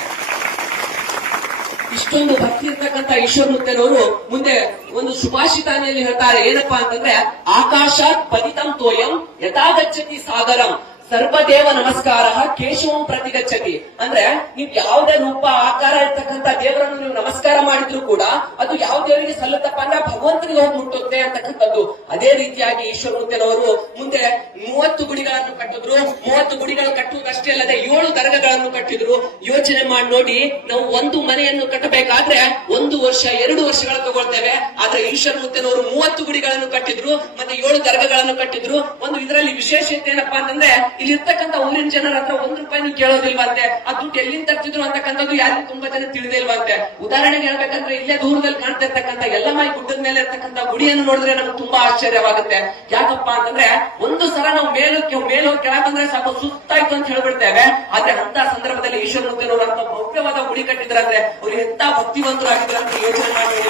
ಇಷ್ಟೊಂದು ಭಕ್ತಿ ಇರ್ತಕ್ಕಂಥ ಈಶ್ವರಮೂರ್ತಿಯವರು ಮುಂದೆ ಒಂದು ಸುಭಾಷಿತನಲ್ಲಿ ಹೇಳ್ತಾರೆ, ಏನಪ್ಪಾ ಅಂತಂದ್ರೆ ಆಕಾಶಾತ್ ಪತಿತಂ ತೋಯಂ ಯಥಾಗಚ್ಚತಿ ಸಾಗರಂ ಸರ್ವದೇವ ನಮಸ್ಕಾರ ಕೇಶವಂ ಪ್ರತಿಗಚ್ಚತಿ. ಅಂದ್ರೆ ನೀವು ಯಾವುದೇ ರೂಪ ಆಕಾರ ಇರ್ತಕ್ಕಂಥ ದೇವರನ್ನು ನೀವು ನಮಸ್ಕಾರ ಮಾಡಿದ್ರು ಕೂಡ ಅದು ಯಾವ ದೇವರಿಗೆ ಸಲ್ಲುತ್ತಪ್ಪ ಅಂದ್ರೆ ಭಗವಂತನಿಗೆ ಹೋಗಿ ಮುಟ್ಟುತ್ತೆ ಅಂತಕ್ಕಂಥದ್ದು. ಅದೇ ರೀತಿಯಾಗಿ ಈಶ್ವರಮೂರ್ತಿಯವರು ಮುಂದೆ 30 ಗುಡಿಗಳನ್ನು ಕಟ್ಟಿದ್ರು. 30 ಗುಡಿಗಳು ಕಟ್ಟುವುದಷ್ಟೇ ಅಲ್ಲದೆ 7 ದರ್ಗಗಳನ್ನು ಕಟ್ಟಿದ್ರು. ಯೋಚನೆ ಮಾಡಿ ನೋಡಿ, ನಾವು ಒಂದು ಮನೆಯನ್ನು ಕಟ್ಟಬೇಕಾದ್ರೆ 1 ವರ್ಷ 2 ವರ್ಷಗಳು ತಗೊಳ್ತೇವೆ. ಆದ್ರೆ ಈಶ್ವರಮೂರ್ತಿಯವರು 30 ಗುಡಿಗಳನ್ನು ಕಟ್ಟಿದ್ರು, ಮತ್ತೆ 7 ದರ್ಗಗಳನ್ನು ಕಟ್ಟಿದ್ರು. ಒಂದು ಇದರಲ್ಲಿ ವಿಶೇಷತೆ ಏನಪ್ಪಾ ಅಂತಂದ್ರೆ ಇಲ್ಲಿ ಇರ್ತಕ್ಕಂಥ ಊರಿನ ಜನರ ಹತ್ರ 1 ರೂಪಾಯಿ ನೀವು ಕೇಳೋದಿಲ್ವಂತೆ. ಆ ದುಡ್ಡು ಎಲ್ಲಿಂದ ತರ್ತಿದ್ರು ಅಂತಕ್ಕಂಥದ್ದು ಯಾರಿಗೂ ತುಂಬಾ ಜನ ತಿಳಿದಿಲ್ವಂತೆ. ಉದಾಹರಣೆಗೆ ಹೇಳ್ಬೇಕಂದ್ರೆ ಇಲ್ಲೇ ದೂರದಲ್ಲಿ ಕಾಣ್ತಾ ಇರ್ತಕ್ಕಂಥ ಯಲ್ಲಮಾಯಿ ಗುಡ್ಡದ ಮೇಲೆ ಇರ್ತಕ್ಕಂಥ ಗುಡಿಯನ್ನು ನೋಡಿದ್ರೆ ನಮ್ಗೆ ತುಂಬಾ ಆಶ್ಚರ್ಯವಾಗುತ್ತೆ. ಯಾಕಪ್ಪ ಅಂತಂದ್ರೆ ಒಂದು ಸಲ ನಾವು ಮೇಲ್ ಹೋಗಿ ಕೆಳಗೆ ಬಂದ್ರೆ ಸ್ವಲ್ಪ ಸುಸ್ತಾಯ್ತು ಅಂತ ಹೇಳ್ಬಿಡ್ತೇವೆ. ಆದ್ರೆ ಅಂತ ಸಂದರ್ಭದಲ್ಲಿ ಈಶ್ವರಮೂರ್ತಿಯವರು ಅಂತ ಭವ್ಯವಾದ ಗುಡಿ ಕಟ್ಟಿದ್ರಂದ್ರೆ ಅವ್ರು ಎಂತ ಭಕ್ತಿವಂತರು ಆಗಿದ್ರಂತ ಯೋಚನೆ ಮಾಡಿ.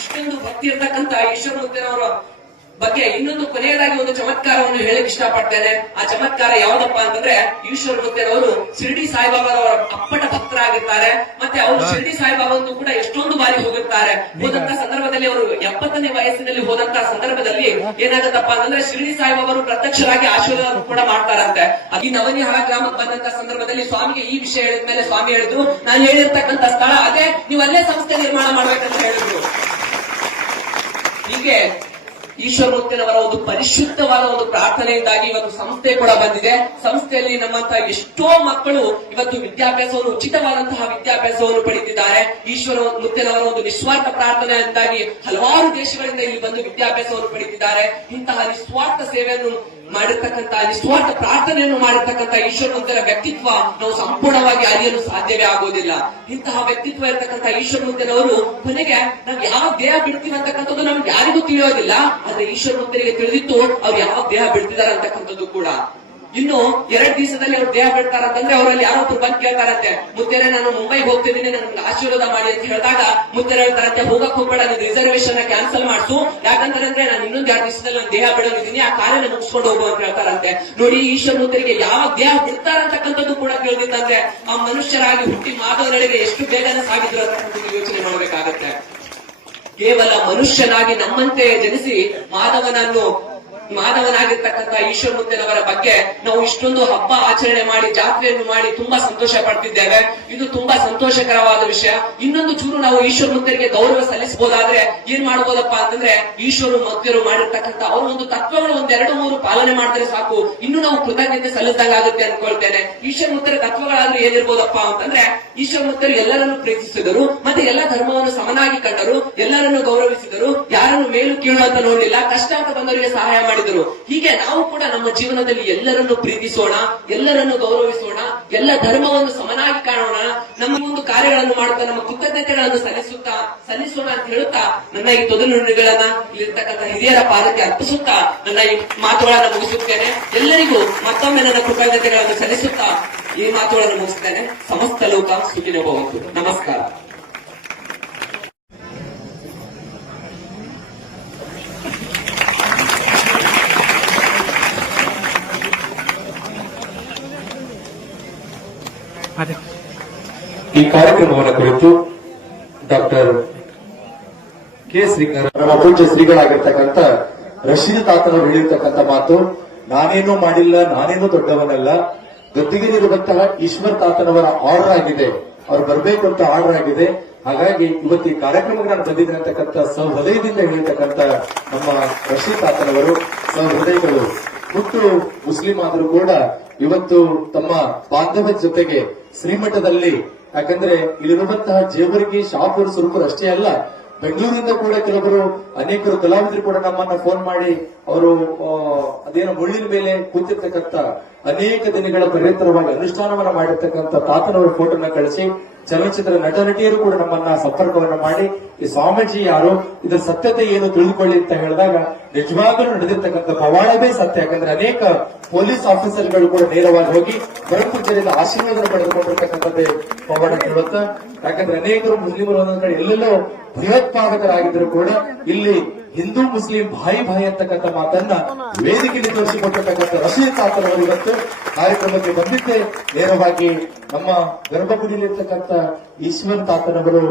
ಇಷ್ಟೊಂದು ಭಕ್ತಿ ಇರ್ತಕ್ಕಂಥ ಈಶ್ವರಮೂರ್ತಿಯವರ ಬಗ್ಗೆ ಇನ್ನೊಂದು ಕೊನೆಯದಾಗಿ ಒಂದು ಚಮತ್ಕಾರವನ್ನು ಹೇಳಕ್ ಇಷ್ಟಪಡ್ತೇನೆ. ಆ ಚಮತ್ಕಾರ ಯಾವ್ದಪ್ಪ ಅಂತಂದ್ರೆ ಈಶ್ವರಮೂರ್ತಿಯವರು ಶಿರ್ಡಿ ಸಾಯಿಬಾಬಾರವರ ಅಪ್ಪಟ ಭಕ್ತರಾಗಿರ್ತಾರೆ. ಮತ್ತೆ ಅವರು ಶಿರ್ಡಿ ಸಾಯಿಬಾಬಾವನ್ನು ಕೂಡ ಎಷ್ಟೊಂದು ಬಾರಿ ಹೋಗಿರ್ತಾರೆ. ಹೋದಂತ ಸಂದರ್ಭದಲ್ಲಿ ಅವರು 70ನೇ ವಯಸ್ಸಿನಲ್ಲಿ ಹೋದಂತ ಸಂದರ್ಭದಲ್ಲಿ ಏನಾಗತ್ತಪ್ಪ ಅಂತಂದ್ರೆ ಶಿರ್ಡಿ ಸಾಯಿಬಾಬಾರು ಪ್ರತ್ಯಕ್ಷರಾಗಿ ಆಶೀರ್ವಾದ ಕೂಡ ಮಾಡ್ತಾರಂತೆ. ಈ ನವನಿಹಾಳ ಗ್ರಾಮಕ್ಕೆ ಬಂದಂತ ಸಂದರ್ಭದಲ್ಲಿ ಸ್ವಾಮಿಗೆ ಈ ವಿಷಯ ಹೇಳಿದ ಮೇಲೆ ಸ್ವಾಮಿ ಹೇಳಿದ್ರು, ನಾನು ಹೇಳಿರ್ತಕ್ಕಂಥ ಸ್ಥಳ ಅದೇ, ನೀವು ಅಲ್ಲೇ ಸಂಸ್ಥೆ ನಿರ್ಮಾಣ ಮಾಡ್ಬೇಕಂತ ಹೇಳಿದ್ರು. ಹೀಗೆ ಈಶ್ವರಮೂರ್ತಿಯವರ ಒಂದು ಪರಿಶುದ್ಧವಾದ ಒಂದು ಪ್ರಾರ್ಥನೆಯಿಂದಾಗಿ ಇವತ್ತು ಸಂಸ್ಥೆ ಕೂಡ ಬಂದಿದೆ. ಸಂಸ್ಥೆಯಲ್ಲಿ ನಮ್ಮಂತಹ ಎಷ್ಟೋ ಮಕ್ಕಳು ಇವತ್ತು ವಿದ್ಯಾಭ್ಯಾಸವನ್ನು ಉಚಿತವಾದಂತಹ ವಿದ್ಯಾಭ್ಯಾಸವನ್ನು ಪಡೆದಿದ್ದಾರೆ. ಈಶ್ವರಮೂರ್ತಿಯವರ ಒಂದು ನಿಸ್ವಾರ್ಥ ಪ್ರಾರ್ಥನೆಯಿಂದಾಗಿ ಹಲವಾರು ದೇಶಗಳಿಂದ ಇಲ್ಲಿ ಬಂದು ವಿದ್ಯಾಭ್ಯಾಸವನ್ನು ಪಡೆದಿದ್ದಾರೆ. ಇಂತಹ ನಿಸ್ವಾರ್ಥ ಸೇವೆಯನ್ನು ಮಾಡಿರ್ತಕ್ಕಂತಹ ನಿಸ್ವಾರ್ಥ ಪ್ರಾರ್ಥನೆಯನ್ನು ಮಾಡಿರ್ತಕ್ಕಂಥ ಈಶ್ವರಮೂರ್ತಿಯವರ ವ್ಯಕ್ತಿತ್ವ ನಾವು ಸಂಪೂರ್ಣವಾಗಿ ಅರಿಯಲು ಸಾಧ್ಯವೇ ಆಗೋದಿಲ್ಲ. ಇಂತಹ ವ್ಯಕ್ತಿತ್ವ ಇರ್ತಕ್ಕಂಥ ಈಶ್ವರಮೂರ್ತಿಯವರು ಕೊನೆಗೆ ನಾವು ಯಾವ ದೇಹ ಬಿಡ್ತೀವಿ ಅಂತಕ್ಕಂಥದ್ದು ನಮ್ಗೆ ಯಾರಿಗೂ ತಿಳಿಯೋದಿಲ್ಲ. ಆದ್ರೆ ಈಶ್ವರಮೂರ್ತಿಯವರಿಗೆ ತಿಳಿದಿತ್ತು ಅವ್ರು ಯಾವ ದೇಹ ಬಿಡ್ತಿದ್ದಾರೆ ಅಂತಕ್ಕಂಥದ್ದು ಕೂಡ. ಇನ್ನು 2 ದಿವಸದಲ್ಲಿ ಅವ್ರು ದೇಹ ಬಿಡ್ತಾರಂತಂದ್ರೆ ಅವರಲ್ಲಿ ಯಾರೊಬ್ರು ಬಂದು ಕೇಳ್ತಾರಂತೆ, ಮುತ್ತೇರೆ ನಾನು ಮುಂಬೈಗೆ ಹೋಗ್ತಿದ್ದೀನಿ, ನನ್ಗೆ ಆಶೀರ್ವಾದ ಮಾಡಿ ಅಂತ ಹೇಳಿದಾಗ ಮುತ್ತೇರೆ ಹೇಳ್ತಾರಂತೆ, ಹೋಗಕ್ ಹೋಗ್ಬೇಡ, ನೀನು ರಿಸರ್ವೇಶನ್ ಕ್ಯಾನ್ಸಲ್ ಮಾಡ್ಸು, ಯಾಕಂತಂದ್ರೆ ನಾನು ಇನ್ನೊಂದು 2 ದಿವಸದಲ್ಲಿ ನಾನು ದೇಹ ಬಿಡೋದಿದ್ದೀನಿ, ಆ ಕಾರ್ಯನ ಮುಗಿಸ್ಕೊಂಡು ಹೋಗು ಅಂತ ಹೇಳ್ತಾರಂತೆ. ನೋಡಿ, ಈಶ್ವರಮೂರ್ತಿಗೆ ಯಾವ ದೇಹ ಬಿಡ್ತಾರಂತಕ್ಕಂಥದ್ದು ಕೂಡ ತಿಳಿದಿತ್ತಂದ್ರೆ ಆ ಮನುಷ್ಯರಾಗಿ ಹುಟ್ಟಿ ಮಾಧವನಡೆಗೆ ಎಷ್ಟು ಬೇಗನೆ ಸಾಗಿದ್ರು ಅಂತಕ್ಕಂಥದ್ದು ಯೋಚನೆ ಮಾಡಬೇಕಾಗತ್ತೆ. ಕೇವಲ ಮನುಷ್ಯನಾಗಿ ನಮ್ಮಂತೆ ಜನಿಸಿ ಮಾಧವನಾಗಿರ್ತಕ್ಕಂಥ ಈಶ್ವರಮೂರ್ತಿಯವರ ಬಗ್ಗೆ ನಾವು ಇಷ್ಟೊಂದು ಹಬ್ಬ ಆಚರಣೆ ಮಾಡಿ ಜಾತ್ರೆಯನ್ನು ಮಾಡಿ ತುಂಬಾ ಸಂತೋಷ ಪಡ್ತಿದ್ದೇವೆ. ಇದು ತುಂಬಾ ಸಂತೋಷಕರವಾದ ವಿಷಯ. ಇನ್ನೊಂದು ಚೂರು ನಾವು ಈಶ್ವರಮೂರ್ತಿಯವರಿಗೆ ಗೌರವ ಸಲ್ಲಿಸಬಹುದಾದ್ರೆ ಏನ್ ಮಾಡಬಹುದಪ್ಪ ಅಂತಂದ್ರೆ ಈಶ್ವರಮೂರ್ತಿಯವರು ಮಾಡಿರ್ತಕ್ಕಂಥ ಅವ್ರ ಒಂದು ತತ್ವಗಳು 1-2-3 ಪಾಲನೆ ಮಾಡಿದ್ರೆ ಸಾಕು, ಇನ್ನು ನಾವು ಕೃತಜ್ಞತೆ ಸಲ್ಲಿಸಿದಂಗಾಗುತ್ತೆ ಅನ್ಕೊಳ್ತೇನೆ. ಈಶ್ವರಮೂರ್ತಿಯ ತತ್ವಗಳಾದ್ರೂ ಏನಿರ್ಬೋದಪ್ಪ ಅಂತಂದ್ರೆ ಈಶ್ವರಮೂರ್ತಿಯವರು ಎಲ್ಲರನ್ನು ಪ್ರೀತಿಸಿದರು, ಮತ್ತೆ ಎಲ್ಲ ಧರ್ಮವನ್ನು ಸಮನಾಗಿ ಕಂಡರು, ಎಲ್ಲರನ್ನು ಗೌರವಿಸಿದರು, ಯಾರನ್ನು ಮೇಲು ಕೀಳು ಅಂತ ನೋಡಲಿಲ್ಲ, ಕಷ್ಟ ಅಂತ ಬಂದವರಿಗೆ ಸಹಾಯ ಮಾಡಿದರು. ಹೀಗೆ ನಾವು ಕೂಡ ನಮ್ಮ ಜೀವನದಲ್ಲಿ ಎಲ್ಲರನ್ನು ಪ್ರೀತಿಸೋಣ, ಎಲ್ಲರನ್ನು ಗೌರವಿಸೋಣ, ಎಲ್ಲ ಧರ್ಮವನ್ನು ಸಮನಾಗಿ ಕಾಣೋಣ, ನಮ್ಮ ಒಂದು ಕಾರ್ಯಗಳನ್ನು ಮಾಡುತ್ತಾ ನಮ್ಮ ಕೃತಜ್ಞತೆಗಳನ್ನು ಸಲ್ಲಿಸೋಣ ಅಂತ ಹೇಳುತ್ತಾ ನನ್ನ ಈ ತೊದಲು ನುಡಿಗಳನ್ನ ಇಲ್ಲಿರ್ತಕ್ಕಂಥ ಹಿರಿಯರ ಪಾದಕ್ಕೆ ಅರ್ಪಿಸುತ್ತಾ ನನ್ನ ಈ ಮಾತುಗಳನ್ನು ಮುಗಿಸುತ್ತೇನೆ. ಎಲ್ಲರಿಗೂ ಮತ್ತೊಮ್ಮೆ ನನ್ನ ಕೃತಜ್ಞತೆಗಳನ್ನು ಸಲ್ಲಿಸುತ್ತಾ ಈ ಮಾತುಗಳನ್ನು ಮುಗಿಸುತ್ತೇನೆ. ಸಮಸ್ತ ಲೋಕ ಸುಖಿನೋ ಭವಂತು. ನಮಸ್ಕಾರ. ಈ ಕಾರ್ಯಕ್ರಮವನ್ನು ಕುರಿತು ಡಾಕ್ಟರ್ ಕೆ ಶ್ರೀಕರ ನಮ್ಮ ಪೂಜ್ಯ ಶ್ರೀಗಳಾಗಿರ್ತಕ್ಕಂಥ ರಶೀದ್ ತಾತನವರು ಹೇಳಿರ್ತಕ್ಕಂಥ ಮಾತು, ನಾನೇನೂ ಮಾಡಿಲ್ಲ, ನಾನೇನೂ ದೊಡ್ಡವನಲ್ಲ, ಗದ್ದಿಗೆಯಲ್ಲಿರುವಂತಹ ಈಶ್ವರ್ ತಾತನವರ ಆರ್ಡರ್ ಆಗಿದೆ, ಅವ್ರು ಬರಬೇಕು ಅಂತ ಆರ್ಡರ್ ಆಗಿದೆ. ಹಾಗಾಗಿ ಇವತ್ತು ಈ ಕಾರ್ಯಕ್ರಮಕ್ಕೆ ನಾನು ಬಂದಿದ್ದೇನೆ ಅಂತಕ್ಕಂಥ ಸಹೃದಯದಿಂದ ಹೇಳಿರ್ತಕ್ಕಂಥ ನಮ್ಮ ರಶೀದ್ ತಾತನವರು ಸಹೃದಯಗಳು. ಹುಟ್ಟು ಮುಸ್ಲಿಂ ಆದರೂ ಕೂಡ ಇವತ್ತು ತಮ್ಮ ಬಾಂಧವ್ಯದ ಜೊತೆಗೆ ಶ್ರೀಮಠದಲ್ಲಿ, ಯಾಕಂದ್ರೆ ಇಲ್ಲಿರುವಂತಹ ಜೇವರ್ಗಿ, ಶಾಪುರ್, ಸುರಪುರ ಅಷ್ಟೇ ಅಲ್ಲ, ಬೆಂಗಳೂರಿಂದ ಕೂಡ ಕೆಲವರು ಅನೇಕರು ಕಲಾವಿದರು ಕೂಡ ನಮ್ಮನ್ನ ಫೋನ್ ಮಾಡಿ ಅವರು ಅದೇನೋ ಮುಳ್ಳಿನ ಮೇಲೆ ಕೂತಿರ್ತಕ್ಕಂಥ ಅನೇಕ ದಿನಗಳ ನಿರಂತರವಾಗಿ ಅನುಷ್ಠಾನವನ್ನ ಮಾಡಿರ್ತಕ್ಕಂಥ ತಾತನವರ ಫೋಟೋನ ಕಳಿಸಿ ಚಲನಚಿತ್ರ ನಟ ನಟಿಯರು ಕೂಡ ನಮ್ಮನ್ನ ಸಂಪರ್ಕವನ್ನ ಮಾಡಿ ಈ ಸ್ವಾಮೀಜಿ ಯಾರು, ಇದರ ಸತ್ಯತೆ ಏನು ತಿಳಿದುಕೊಳ್ಳಿ ಅಂತ ಹೇಳಿದಾಗ ನಿಜವಾಗಲೂ ನಡೆದಿರ್ತಕ್ಕಂಥ ಪವಾಡವೇ ಸತ್ಯ. ಯಾಕಂದ್ರೆ ಅನೇಕ ಪೊಲೀಸ್ ಆಫೀಸರ್ಗಳು ಕೂಡ ನೇರವಾಗಿ ಹೋಗಿ ಬರಪೂಜೆಯಿಂದ ಆಶೀರ್ವಾದ ಪಡೆದುಕೊಂಡಿರ್ತಕ್ಕಂಥದ್ದೇ ಪವಾಡ ಹೇಳುತ್ತಾ. ಯಾಕಂದ್ರೆ ಅನೇಕರು ಮುಸ್ಲಿಮರು ಒಂದೊಂದ್ ಕಡೆ ಎಲ್ಲೆಲ್ಲೋ ಭಯೋತ್ಪಾದಕರಾಗಿದ್ರು ಕೂಡ ಇಲ್ಲಿ ಹಿಂದೂ ಮುಸ್ಲಿಂ ಭಾಯಿ ಭಾಯಿ ಅಂತಕ್ಕಂಥ ಮಾತನ್ನ ವೇದಿಕೆಯಲ್ಲಿ ತೋರಿಸಿಕೊಟ್ಟಿರ್ತಕ್ಕಂಥ ರಶೀದ್ ತಾತನವರು ಇವತ್ತು ಕಾರ್ಯಕ್ರಮಕ್ಕೆ ಬಂದಿದ್ದೆ. ನೇರವಾಗಿ ನಮ್ಮ ಗರ್ಭಗುಡಿಯಲ್ಲಿರ್ತಕ್ಕಂಥ ಈಶ್ವರ್ ತಾತನವರು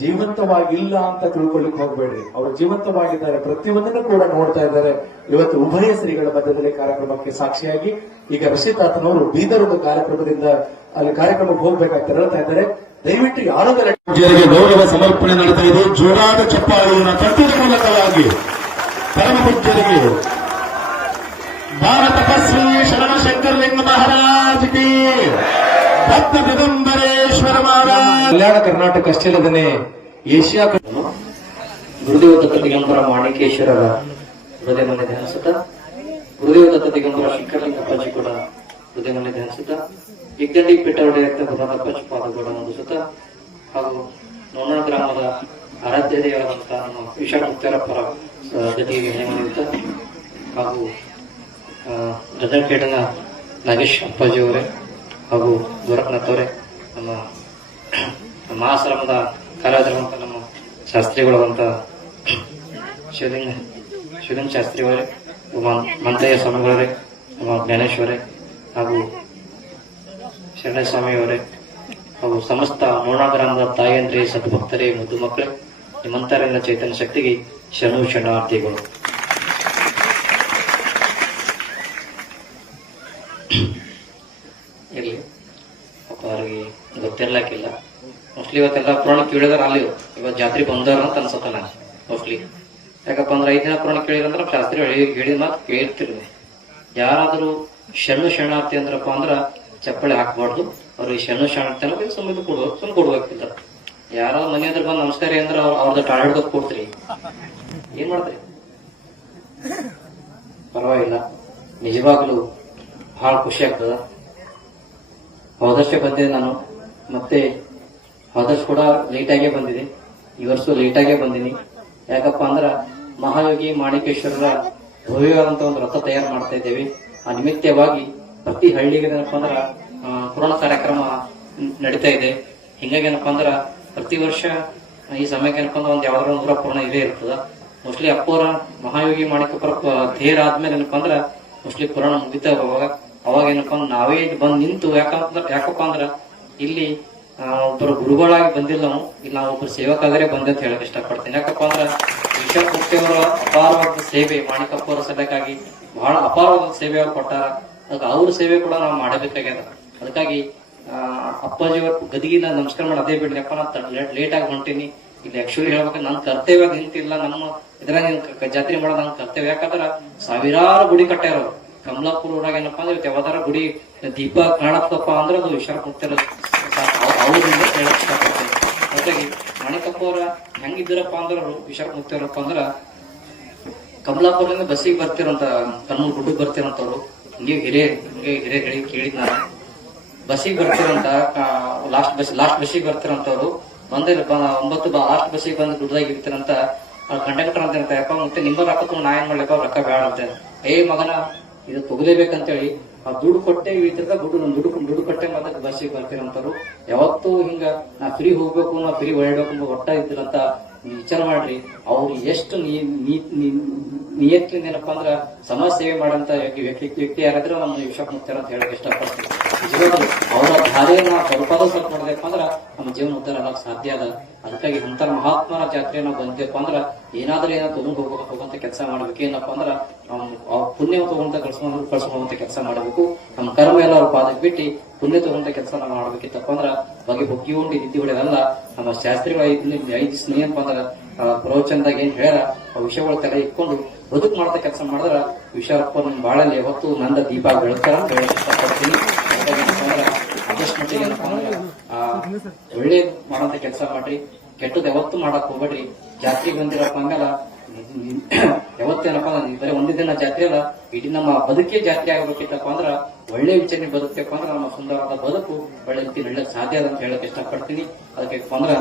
ಜೀವಂತವಾಗಿಲ್ಲ ಅಂತ ತಿಳ್ಕೊಳ್ಳಿಕ್ ಹೋಗ್ಬೇಡ್ರಿ, ಅವರು ಜೀವಂತವಾಗಿದ್ದಾರೆ, ಪ್ರತಿಯೊಂದನ್ನು ಕೂಡ ನೋಡ್ತಾ ಇದ್ದಾರೆ. ಇವತ್ತು ಉಭಯ ಶ್ರೀಗಳ ಮಧ್ಯದಲ್ಲಿ ಕಾರ್ಯಕ್ರಮಕ್ಕೆ ಸಾಕ್ಷಿಯಾಗಿ ಈಗ ರಶೀದ್ ತಾತನವರು ಬೀದರ್ ಕಾರ್ಯಕ್ರಮದಿಂದ ಅಲ್ಲಿ ಕಾರ್ಯಕ್ರಮಕ್ಕೆ ಹೋಗ್ಬೇಕಂತ ಹೇಳ್ತಾ ಇದ್ದಾರೆ. ದಯವಿಟ್ಟು ಯಾರಾದರೂ ಗೌರವ ಸಮರ್ಪಣೆ ನಡೆತಾ ಇದೆ. ಜೋರಾದ ಚಪ್ಪಾಳೆಯನ್ನು ತಟ್ಟುವ ಮೂಲಕವಾಗಿ ಪರಮ ಪೂಜ್ಯರಿಗೆ ಭಾರತ ತಪಸ್ವಿ ಶರಣಶಂಕರಲಿಂಗ ಮಹಾರಾಜ್ ಕಿ, ಭಕ್ತ ದಿಗಂಬರೇಶ್ವರ ಮಹಾರಾಜ್. ಕಲ್ಯಾಣ ಕರ್ನಾಟಕ ಅಷ್ಟೇ ಅಲ್ಲದೆ ಏಷ್ಯಾ ಗುರುದೇವ ದತ್ತ ದಿಗಂಬರ ಮಾಣಿಕೇಶ್ವರರ ಹೃದಯ ಮನೆ ಧ್ಯಾನಿಸುತ್ತ, ಗುರುದೇವ ದತ್ತ ದಿಗಂಬರ ಶಿಖರಲಿಂಗ ಅಪ್ಪಾಜಿ ಕೂಡ ಹೃದಯ ಮನೆ ಧ್ಯಾನಿಸುತ್ತ, ಇಗ್ಗಂಡಿ ಪೆಟ್ಟವಡೆ ಅಪ್ಪಾಜಿ ಪಾದಗಳ ವಂದಿಸುತ್ತ, ಹಾಗೂ ನೋಣ ಗ್ರಾಮದ ಆರಾಧ್ಯ ದೇವರಾದಂತಹ ನಮ್ಮ ವಿಶಾಲ ಮುಕ್ತಾರಪ್ಪರ ಜೊತೆಗೆ ಮನೆಯುತ್ತ, ಹಾಗೂ ಗದರ್ಪೇಟನ ನಾಗೇಶ್ ಅಪ್ಪಾಜಿ ಅವರೇ ಹಾಗೂ ಗೋರಖನಾಥ್ ಅವರೇ, ನಮ್ಮ ಮಹಾಶ್ರಮದ ಕಾರ್ಯದಲ್ಲಿರುವಂತ ನಮ್ಮ ಶಾಸ್ತ್ರಿಗಳಾದಂತ ಶಿವಲಿಂಗ ಶಾಸ್ತ್ರಿ ಅವರೇ, ಮಂತಯ್ಯ ಸ್ವಾಮಿಗಳವರೇ, ನಮ್ಮ ಜ್ಞಾನೇಶ್ವರೇ ಹಾಗೂ ಶರಣ ಸ್ವಾಮಿಯವರೇ, ಹಾಗೂ ಸಮಸ್ತ ಮೂರ್ಣಾ ಗ್ರಾಮದ ತಾಯಿಯಂದ್ರೆ ಸದ್ಭಕ್ತರೇ, ಮುದ್ದು ಮಕ್ಕಳೇ, ನಿಮ್ಮಂತರಿನ ಚೈತನ್ಯ ಶಕ್ತಿಗೆ ಶರಣಾರ್ಥಿಗಳು. ಇರ್ಲಿ ಪಾಪ ಅವ್ರಿಗೆ ಗೊತ್ತಿರ್ಲಕ್ಕಿಲ್ಲ. ಮೋಸ್ಟ್ಲಿ ಇವತ್ತೆಲ್ಲ ಪುರಾಣ ಕೇಳಿದಾರ, ಅಲ್ಲಿ ಇವತ್ತು ಜಾತ್ರೆ ಬಂದವ್ರ ಅಂತ ಅನ್ಸುತ್ತ ನಾನು ಮೋಸ್ಟ್ಲಿ. ಯಾಕಪ್ಪ ಅಂದ್ರೆ 5 ದಿನ ಪುರಾಣ ಕೇಳಿದ್ರಂದ್ರ ಶಾಸ್ತ್ರಿ ಹೇಳಿದ ಮಾತು ಕೇಳಿರ್ತಿರ್ಲಿ. ಯಾರಾದ್ರೂ ಶರಣಾರ್ಥಿ ಅಂದ್ರಪ್ಪ ಅಂದ್ರ ಚಪ್ಪಳೆ ಹಾಕ್ಬಾರ್ದು, ಅವ್ರಿಗೆ ಶರಣಾರ್ಥಿ ಅನ್ನೋದು ಸುಮ್ಮನೆ ಕೊಡ್ಬೇಕಿಲ್ಲ. ಯಾರಾದ್ರೂ ಮನೆ ಹತ್ರ ಬಂದ್ ನಮಸ್ಕಾರ ಅಂದ್ರೆ ಅವ್ರದ್ದು ಟಾರ್ಗೆಟ್ ಕೊಡ್ತೀರಿ, ಏನ್ ಮಾಡ್ತೀರಿ? ಪರವಾಗಿಲ್ಲ, ನಿಜವಾಗ್ಲೂ ಬಹಳ ಖುಷಿ ಆಗ್ತದ. ಹೋದಷ್ಟೇ ಬಂದಿದೆ ನಾನು, ಮತ್ತೆ ಹೋದಷ್ಟು ಕೂಡ ಲೇಟಾಗೇ ಬಂದಿದೆ, ಈ ವರ್ಷ ಲೇಟಾಗೇ ಬಂದಿನಿ. ಯಾಕಪ್ಪ ಅಂದ್ರ ಮಹಾಯೋಗಿ ಮಾಣಿಕೇಶ್ವರರ ಭವ್ಯವಾದಂತ ಒಂದು ರಥ ತಯಾರು ಮಾಡ್ತಾ ಇದ್ದೇವೆ. ಆ ನಿಮಿತ್ತವಾಗಿ ಪ್ರತಿ ಹಳ್ಳಿಗೆ ಏನಪ್ಪ ಅಂದ್ರ ಪುರಾಣ ಕಾರ್ಯಕ್ರಮ ನಡೀತಾ ಇದೆ. ಹಿಂಗಾಗಿ ಏನಪ್ಪಾ ಅಂದ್ರ ಪ್ರತಿ ವರ್ಷ ಈ ಸಮಯಕ್ಕೆ ಏನಪ್ಪಾ ಅಂದ್ರೆ ಒಂದ್ ಯಾವ್ದಾರ ಒಂದು ಪುರಾಣ ಇದೇ ಇರ್ತದ. ಮೋಸ್ಟ್ಲಿ ಅಪ್ಪವರ ಮಹಾಯೋಗಿ ಮಾಣಿಕಪುರ ತೇರ್ ಆದ್ಮೇಲೆ ಏನಪ್ಪಾ ಅಂದ್ರ ಮೋಸ್ಟ್ಲಿ ಪುರಾಣ ಮುಗಿತಾ ಅವಾಗ ಏನಪ್ಪಾ ಅಂದ್ರೆ ನಾವೇ ಬಂದ್ ನಿಂತು ಯಾಕಪ್ಪ ಅಂದ್ರ ಇಲ್ಲಿ ಒಬ್ಬರು ಗುರುಗಳಾಗಿ ಬಂದಿಲ್ಲ ನಾವು, ಇಲ್ಲಿ ನಾವು ಒಬ್ಬರು ಸೇವಕಾದರೆ ಬಂದೆ ಅಂತ ಹೇಳಕ್ ಇಷ್ಟಪಡ್ತೀನಿ. ಯಾಕಪ್ಪ ಅಂದ್ರ ವಿಶಾಲ್ ಮುಕ್ತಿಯವರ ಅಪಾರವಾದ ಸೇವೆ ಮಾಣಿಕಪ್ಪವರ ಸಲಕ್ಕಾಗಿ ಬಹಳ ಅಪಾರವಾದ ಸೇವೆ ಅವ್ರು ಕೊಟ್ಟಾರ. ಅದಕ್ಕೆ ಅವ್ರ ಸೇವೆ ಕೂಡ ನಾವು ಮಾಡಬೇಕಾಗ್ಯದ. ಅದಕ್ಕಾಗಿ ಅಪ್ಪಾಜಿಯವ್ರ ಗದಿಗಿನ ನಮಸ್ಕಾರ ಮಾಡಿ ಅದೇ ಬಿಡ್ಲಿಪ್ಪ, ನಾನು ಲೇಟ್ ಆಗಿ ಹೊಂಟೀನಿ. ಇಲ್ಲಿ ಆಕ್ಚುಲಿ ಹೇಳ್ಬೇಕು, ನನ್ ಕರ್ತವ್ಯ ನಿಂತಿಲ್ಲ, ನಮ್ಮ ಇದ್ರಾಗ ಜಾತ್ರೆ ಮಾಡೋದು ನನ್ ಕರ್ತವ್ಯ. ಯಾಕಂದ್ರ ಸಾವಿರಾರು ಗುಡಿ ಕಟ್ಟ್ಯಾರ ಅವ್ರು. ಕಮಲಾಪುರ ಊರಾಗ ಏನಪ್ಪಾ ಅಂದ್ರೆ ಯಾವ್ದಾರ ಗುಡಿ ದೀಪ ಕಾಣತ್ತಪ್ಪ ಅಂದ್ರೆ ಅದು ವಿಶಾಲ ಮುಕ್ತಿಯರ ಅವ್ರಿಂದ ಹೇಳಕ್ ಇಷ್ಟಪಡ್ತೀನಿ. ಹಾಗಾಗಿ ಮಾಣಿಕಪ್ಪ ಅವ್ರ ಹೆಂಗಿದ್ರಪ್ಪ ಅಂದ್ರ ವಿಶಾಲ ಮುಕ್ತಿಯವರಪ್ಪ ಅಂದ್ರ ಕಮಲಾಪುರದಿಂದ ಬಸ್ಸಿಗೆ ಬರ್ತಿರಂತ, ಕಣ್ಣೂರ್ ಗುಡ್ಡಕ್ಕೆ ಬರ್ತಿರಂತವ್ರು. ಹಿಂಗೆ ಹಿರೇ ಕೇಳಿದ್ ನಾನು, ಬಸ್ಸಿಗೆ ಬರ್ತಿರಂತ, ಲಾಸ್ಟ್ ಬಸ್ಸಿಗೆ ಬರ್ತಿರಂತವ್ರು. ಬಂದೇ 9 ಲಾಸ್ಟ್ ಬಸ್ಸಿಗೆ ಬಂದು ಗುಡ್ಡದಾಗ ಇರ್ತಿರಂತ. ಕಂಡಕ್ಟರ್ ಅಂತ ಇರ್ತಾರೆ, ಯಪ್ಪ ಮತ್ತೆ ನಿಮ್ಮ ರೊಕ್ಕ ತಗೊಂಡು ನಾ ಏನ್ ಮಾಡ್ಲಪ್ಪ, ರೊಕ್ಕ ಬೇಡ ಅಂತ. ಮಗನ ಇದು ತಗೊಲೇಬೇಕಂತೇಳಿ ಆ ದುಡ್ಡು ಕೊಟ್ಟೆ ಇದ್ರದ ದುಡ್ಡು ಕೊಟ್ಟೆ ಮತ್ತೆ ಬಸ್ಸಿಗೆ ಬರ್ತಿರಂತವ್ರು. ಯಾವತ್ತೂ ಹಿಂಗ ನಾ ಫ್ರೀ ಹೋಗ್ಬೇಕು, ನಾ ಫ್ರೀ ಹೊರಡ್ಬೇಕು ಒಟ್ಟ ಇದ್ರಂತ ವಿಚಾರ ಮಾಡ್ರಿ. ಅವ್ರು ಎಷ್ಟು ನಿಯತ್ತಿಂದ ಏನಪ್ಪಾ ಅಂದ್ರ ಸಮಾಜ ಸೇವೆ ಮಾಡಂತ ವ್ಯಕ್ತಿ ಯಾರಾದ್ರೂ ನಮ್ಮ ವಿಶಾಖ ಮುಕ್ತಾರ ಅಂತ ಹೇಳಕ್ ಇಷ್ಟಪಡ್ತೀನಿ. ನಿಜವಾಗ್ಲು ಅವರ ದಾರಿಯನ್ನ ಸ್ವಲ್ಪ ನೋಡ್ದಪ್ಪ ಅಂದ್ರ ನಮ್ಮ ಜೀವನ ಉದ್ಧಾರ ಆಗಕ್ ಸಾಧ್ಯ ಅದ. ಅದಕ್ಕಾಗಿ ಅಂತ ಮಹಾತ್ಮರ ಜಾತ್ರೆ ನಾವು ಬಂದಿದ್ದಪ್ಪ ಅಂದ್ರ ಏನಾದ್ರೂ ತಗೊಂಡ್ ಹೋಗುವಂತ ಕೆಲಸ ಮಾಡ್ಬೇಕು. ಏನಪ್ಪಾ ಅಂದ್ರ ಪುಣ್ಯ ತಗೊಂತ ಕಳ್ಸ್ಕೊಂಡಂತ ಕೆಲಸ ಮಾಡಬೇಕು. ನಮ್ಮ ಕರ್ಮ ಎಲ್ಲ ಅವ್ರ ಪಾದಕ್ಕೆ ಬಿಟ್ಟು ಪುಣ್ಯ ತಗೊಂತ ಕೆಲಸ ನಾವು ಮಾಡ್ಬೇಕಿತ್ತಪ್ಪ ಅಂದ್ರ ಬಗ್ಗಿ ಉಂಡಿ ನಿದ್ದೆ ಹೊಡೆದಲ್ಲ. ನಮ್ಮ ಶಾಸ್ತ್ರಿಗಳು 5 ದಿವಸ ಏನಪ್ಪಾ ಅಂದ್ರ ಪ್ರವಚನದಾಗ ಏನ್ ಹೇಳ್ಯಾರ ಆ ವಿಷಯಗಳು ತಲೆ ಇಟ್ಕೊಂಡು ಬದುಕು ಮಾಡತ ಕೆಲಸ ಮಾಡಿದ್ರ ವಿಷಯಪ್ಪ ನಮ್ ಬಾಳಲ್ಲಿ ಯಾವತ್ತು ನಂದ ದೀಪ ಬೆಳತಾರ ಅಂತ ಹೇಳಕ್ ಇಷ್ಟಪಡ್ತೀನಿ. ಆದಷ್ಟು ಮಟ್ಟಿಗೆ ಏನಪ್ಪಾ ಅಂದ್ರೆ ಒಳ್ಳೆ ಮಾಡೋಂತ ಕೆಲಸ ಮಾಡ್ರಿ, ಕೆಟ್ಟದ್ ಯಾವತ್ತು ಮಾಡಕ್ ಹೋಗ್ಬೇಡ್ರಿ. ಜಾತ್ರೆಗೆ ಬಂದಿರಪ್ಪ ಹಂಗಲ್ಲ, ಯಾವತ್ತೇನಪ್ಪ ಬರೀ ಒಂದೇ ದಿನ ಜಾತ್ರೆ ಅಲ್ಲ, ಇಡೀ ನಮ್ಮ ಬದುಕೇ ಜಾತ್ರೆ ಆಗ್ಬೇಕಿತ್ತಪ್ಪ ಅಂದ್ರ ಒಳ್ಳೆ ವಿಚಾರಣೆ ಬದುಕಪ್ಪ ಅಂದ್ರ ನಮ್ಮ ಸುಂದರವಾದ ಬದುಕು ಒಳ್ಳೆ ರೀತಿ ನಡಕ್ ಸಾಧ್ಯ ಅದ ಅಂತ ಹೇಳಕ್ ಇಷ್ಟಪಡ್ತೀನಿ. ಅದಕ್ಕೆ ಅಂದ್ರ